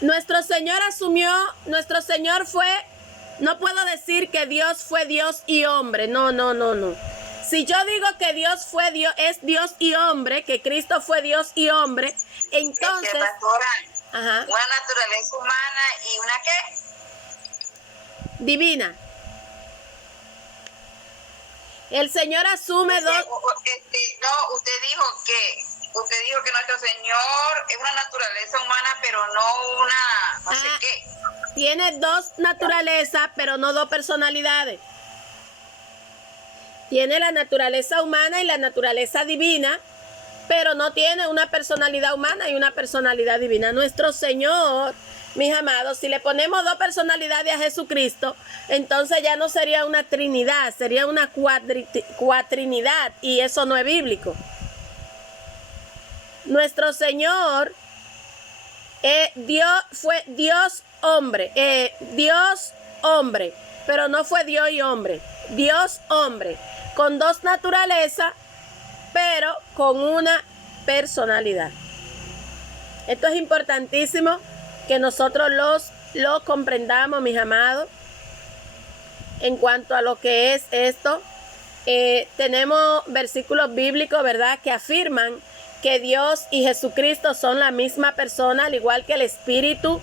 Nuestro Señor fue, no puedo decir que Dios fue Dios y hombre, no. Si yo digo que Dios fue Dios, es Dios y hombre, que Cristo fue Dios y hombre, entonces... Una naturaleza humana y una ¿qué? Divina. El Señor asume dos... Usted dijo que nuestro Señor es una naturaleza humana, pero no una, no sé qué. Tiene dos naturalezas, pero no dos personalidades. Tiene la naturaleza humana y la naturaleza divina, pero no tiene una personalidad humana y una personalidad divina. Nuestro Señor, mis amados, si le ponemos dos personalidades a Jesucristo, entonces ya no sería una trinidad, sería una cuatrinidad, y eso no es bíblico. Nuestro Señor fue Dios hombre, pero no fue Dios y hombre, Dios hombre, con dos naturalezas, pero con una personalidad. Esto es importantísimo que nosotros lo comprendamos, mis amados. En cuanto a lo que es esto, tenemos versículos bíblicos, ¿verdad?, que afirman que Dios y Jesucristo son la misma persona, al igual que el Espíritu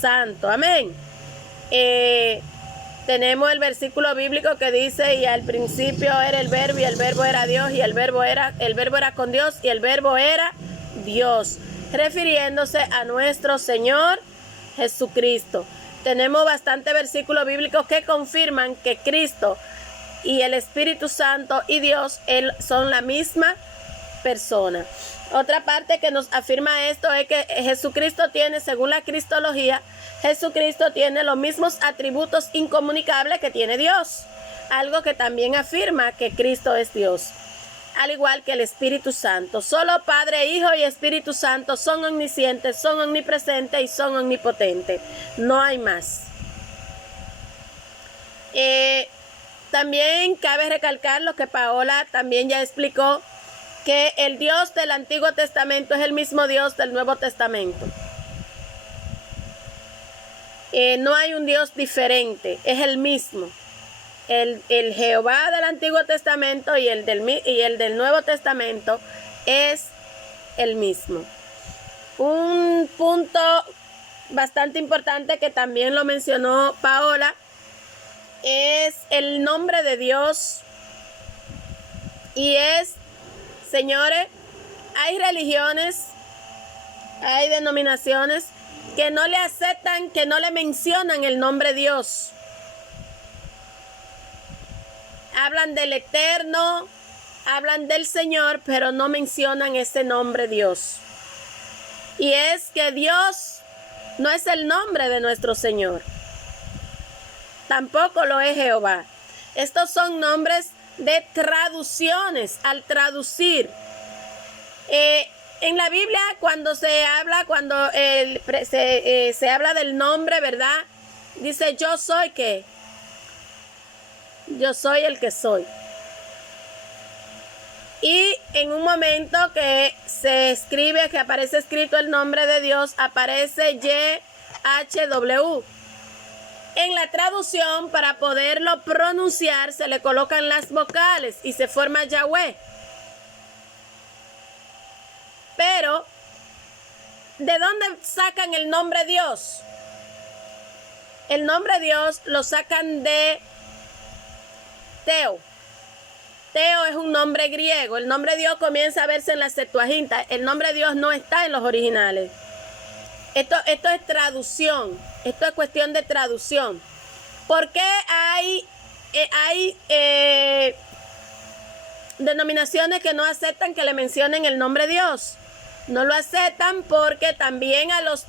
Santo. Amén. Tenemos el versículo bíblico que dice: y al principio era el verbo, y el verbo era Dios, y el verbo era con Dios, y el verbo era Dios, refiriéndose a nuestro Señor Jesucristo. Tenemos bastantes versículos bíblicos que confirman que Cristo y el Espíritu Santo y Dios son la misma persona. Otra parte que nos afirma esto es que Jesucristo tiene, según la cristología, Jesucristo tiene los mismos atributos incomunicables que tiene Dios, algo que también afirma que Cristo es Dios, al igual que el Espíritu Santo. Solo Padre, Hijo y Espíritu Santo son omniscientes, son omnipresentes y son omnipotentes. No hay más. También cabe recalcar lo que Paola también ya explicó, que el Dios del Antiguo Testamento es el mismo Dios del Nuevo Testamento. No hay un Dios diferente, es el mismo. El Jehová del Antiguo Testamento y el del Nuevo Testamento es el mismo. Un punto bastante importante que también lo mencionó Paola es el nombre de Dios Y es, señores, hay religiones, hay denominaciones que no le aceptan, que no le mencionan el nombre Dios. Hablan del Eterno, hablan del Señor, pero no mencionan ese nombre Dios. Y es que Dios no es el nombre de nuestro Señor. Tampoco lo es Jehová. Estos son nombres de traducciones. Al traducir, en la Biblia cuando se habla, se habla del nombre, ¿verdad? Dice, yo soy ¿qué? Yo soy el que soy. Y en un momento que se escribe, que aparece escrito el nombre de Dios, aparece YHWH. En la traducción, para poderlo pronunciar, se le colocan las vocales y se forma Yahweh. Pero, ¿de dónde sacan el nombre Dios? El nombre Dios lo sacan de Teo. Teo es un nombre griego. El nombre Dios comienza a verse en la Septuaginta. El nombre Dios no está en los originales. Esto es traducción. Esto es cuestión de traducción. ¿Por qué hay denominaciones que no aceptan que le mencionen el nombre Dios? No lo aceptan porque también a las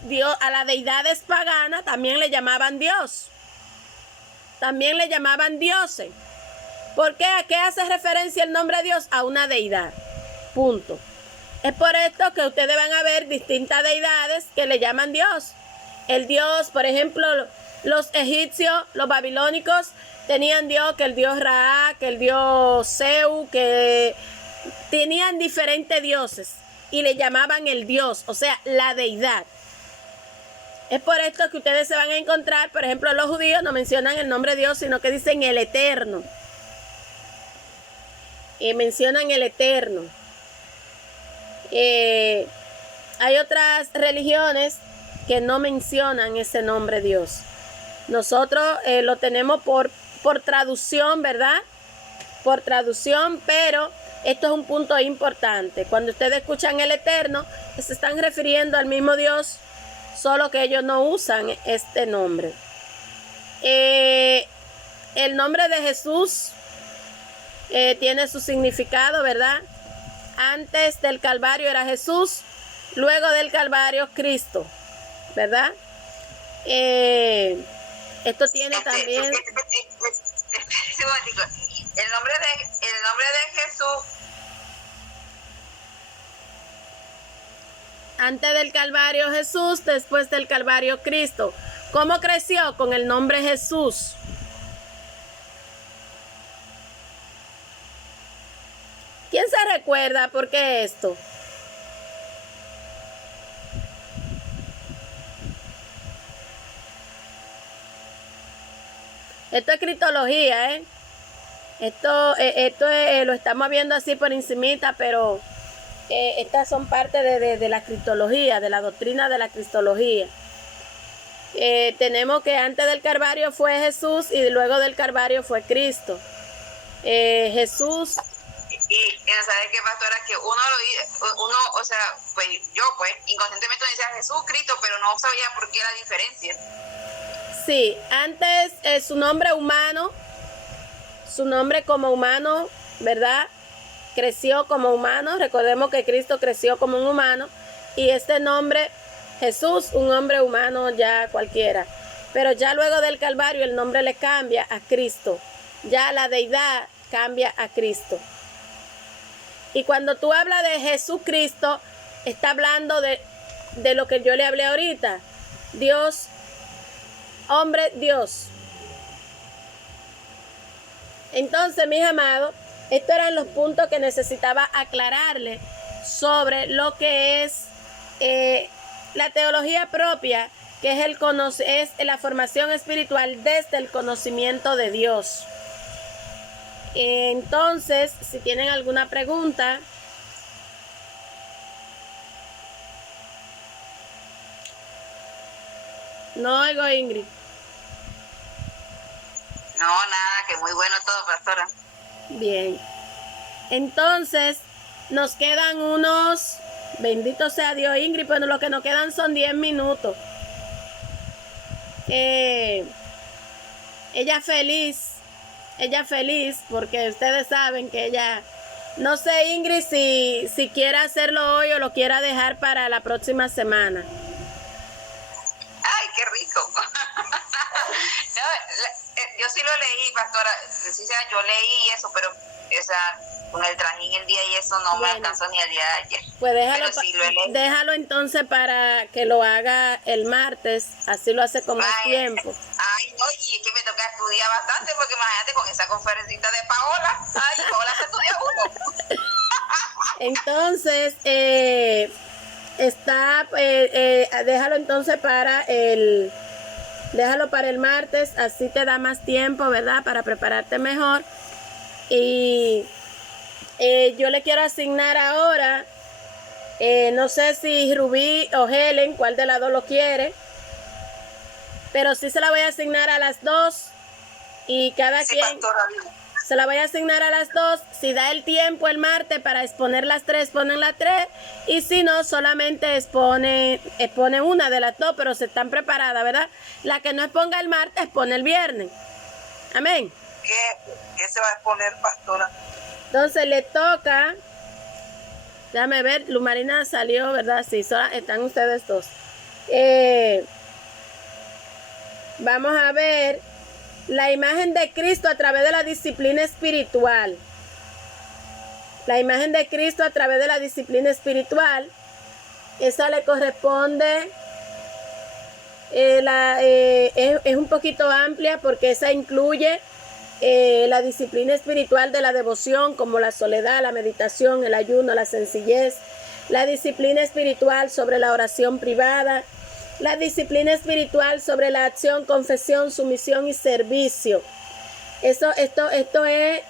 deidades paganas también le llamaban Dios. También le llamaban dioses. ¿Por qué? ¿A qué hace referencia el nombre de Dios? A una deidad. Punto. Es por esto que ustedes van a ver distintas deidades que le llaman Dios. El Dios, por ejemplo, los egipcios, los babilónicos, tenían Dios, que el Dios Ra, que el Dios Zeus, que tenían diferentes dioses y le llamaban el Dios, o sea, la deidad. Es por esto que ustedes se van a encontrar, por ejemplo, los judíos no mencionan el nombre de Dios, sino que dicen el Eterno. Y mencionan el Eterno. Hay otras religiones que no mencionan ese nombre Dios. Nosotros lo tenemos por traducción, ¿verdad? Por traducción, pero esto es un punto importante. Cuando ustedes escuchan el Eterno, se están refiriendo al mismo Dios, solo que ellos no usan este nombre. El nombre de Jesús tiene su significado, ¿verdad? Antes del Calvario era Jesús, luego del Calvario Cristo, ¿verdad? Esto tiene también... El nombre de Jesús. Antes del Calvario Jesús, después del Calvario Cristo. ¿Cómo creció? Con el nombre Jesús. ¿Quién se recuerda por qué esto? Esto es cristología, ¿eh? Esto lo estamos viendo así por encimita, pero estas son parte de la cristología, de la doctrina de la cristología. Tenemos que antes del Calvario fue Jesús y luego del Calvario fue Cristo. Jesús... Y ¿sabes qué, pastora? Que uno, o sea, pues yo, inconscientemente decía Jesucristo, pero no sabía por qué la diferencia. Sí, antes su nombre humano, su nombre como humano, ¿verdad? Creció como humano. Recordemos que Cristo creció como un humano. Y este nombre, Jesús, un hombre humano ya cualquiera. Pero ya luego del Calvario el nombre le cambia a Cristo. Ya la deidad cambia a Cristo. Y cuando tú hablas de Jesucristo, está hablando de lo que yo le hablé ahorita. Dios, hombre, Dios. Entonces, mis amados, estos eran los puntos que necesitaba aclararle sobre lo que es la teología propia, que es la formación espiritual desde el conocimiento de Dios. Entonces, si tienen alguna pregunta. No oigo, Ingrid. No, nada, que muy bueno todo, pastora. Bien. Entonces, nos quedan unos, bendito sea Dios, Ingrid, pero lo que nos quedan son 10 minutos. Ella feliz porque ustedes saben que ella, no sé, Ingrid, si quiere hacerlo hoy o lo quiera dejar para la próxima semana. Ay, qué rico. No, yo sí lo leí, pastora, yo leí eso, pero con el trajín el día y eso no me alcanzó ni el día de ayer. Pues Sí lo leí. déjalo entonces para que lo haga el martes, así lo hace con más tiempo. Ay, no, y es que me toca estudiar bastante, porque imagínate con esa conferencita de Paola. Ay, Paola se estudia uno. Entonces, déjalo entonces déjalo para el martes, así te da más tiempo, ¿verdad? Para prepararte mejor. Y yo le quiero asignar ahora, no sé si Rubí o Helen, cuál de las dos lo quiere, pero sí se la voy a asignar a las dos y cada quien... Pastora, se la voy a asignar a las dos. Si da el tiempo el martes para exponer las tres, exponen las tres. Y si no, solamente expone una de las dos, pero se están preparadas, ¿verdad? La que no exponga el martes, expone el viernes. Amén. ¿Qué se va a exponer, pastora? Entonces le toca... Déjame ver, Luz Marina salió, ¿verdad? Sí, están ustedes dos. Vamos a ver... La imagen de Cristo a través de la disciplina espiritual. La imagen de Cristo a través de la disciplina espiritual. Esa le corresponde. Es un poquito amplia porque esa incluye la disciplina espiritual de la devoción, como la soledad, la meditación, el ayuno, la sencillez. La disciplina espiritual sobre la oración privada. La disciplina espiritual sobre la acción, confesión, sumisión y servicio. Esto es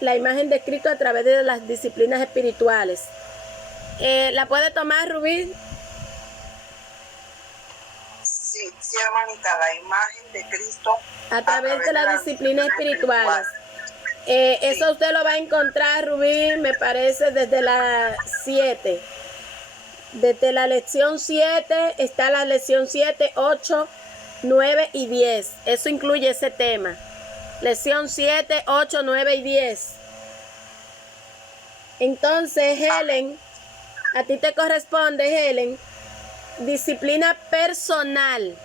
la imagen de Cristo a través de las disciplinas espirituales. ¿La puede tomar, Rubí? Sí, hermanita, la imagen de Cristo a través de las disciplinas espirituales. Eso usted lo va a encontrar, Rubí, me parece, desde la 7. Desde la lección 7 está la lección 7, 8, 9 y 10. Eso incluye ese tema. Lección 7, 8, 9 y 10. Entonces, Helen, a ti te corresponde, Helen, disciplina personal.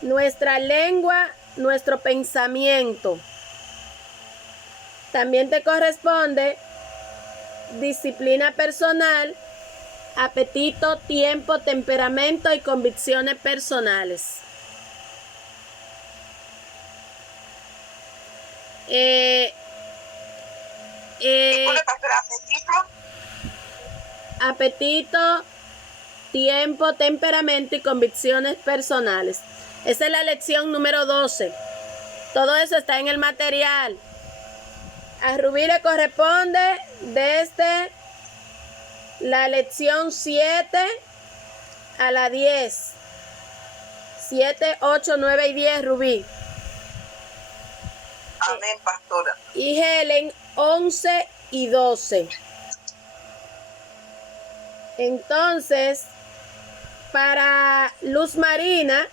Nuestra lengua, nuestro pensamiento. También te corresponde disciplina personal, apetito, tiempo, temperamento y convicciones personales. Apetito, tiempo, temperamento y convicciones personales. Esa es la lección número 12. Todo eso está en el material. A Rubí le corresponde desde la lección 7 a la 10. 7, 8, 9 y 10, Rubí. Amén, pastora. Y Helen, 11 y 12. Entonces, para Luz Marina,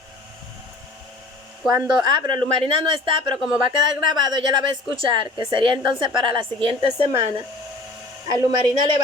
pero Luz Marina no está, pero como va a quedar grabado, ella la va a escuchar, que sería entonces para la siguiente semana. A Luz Marina le va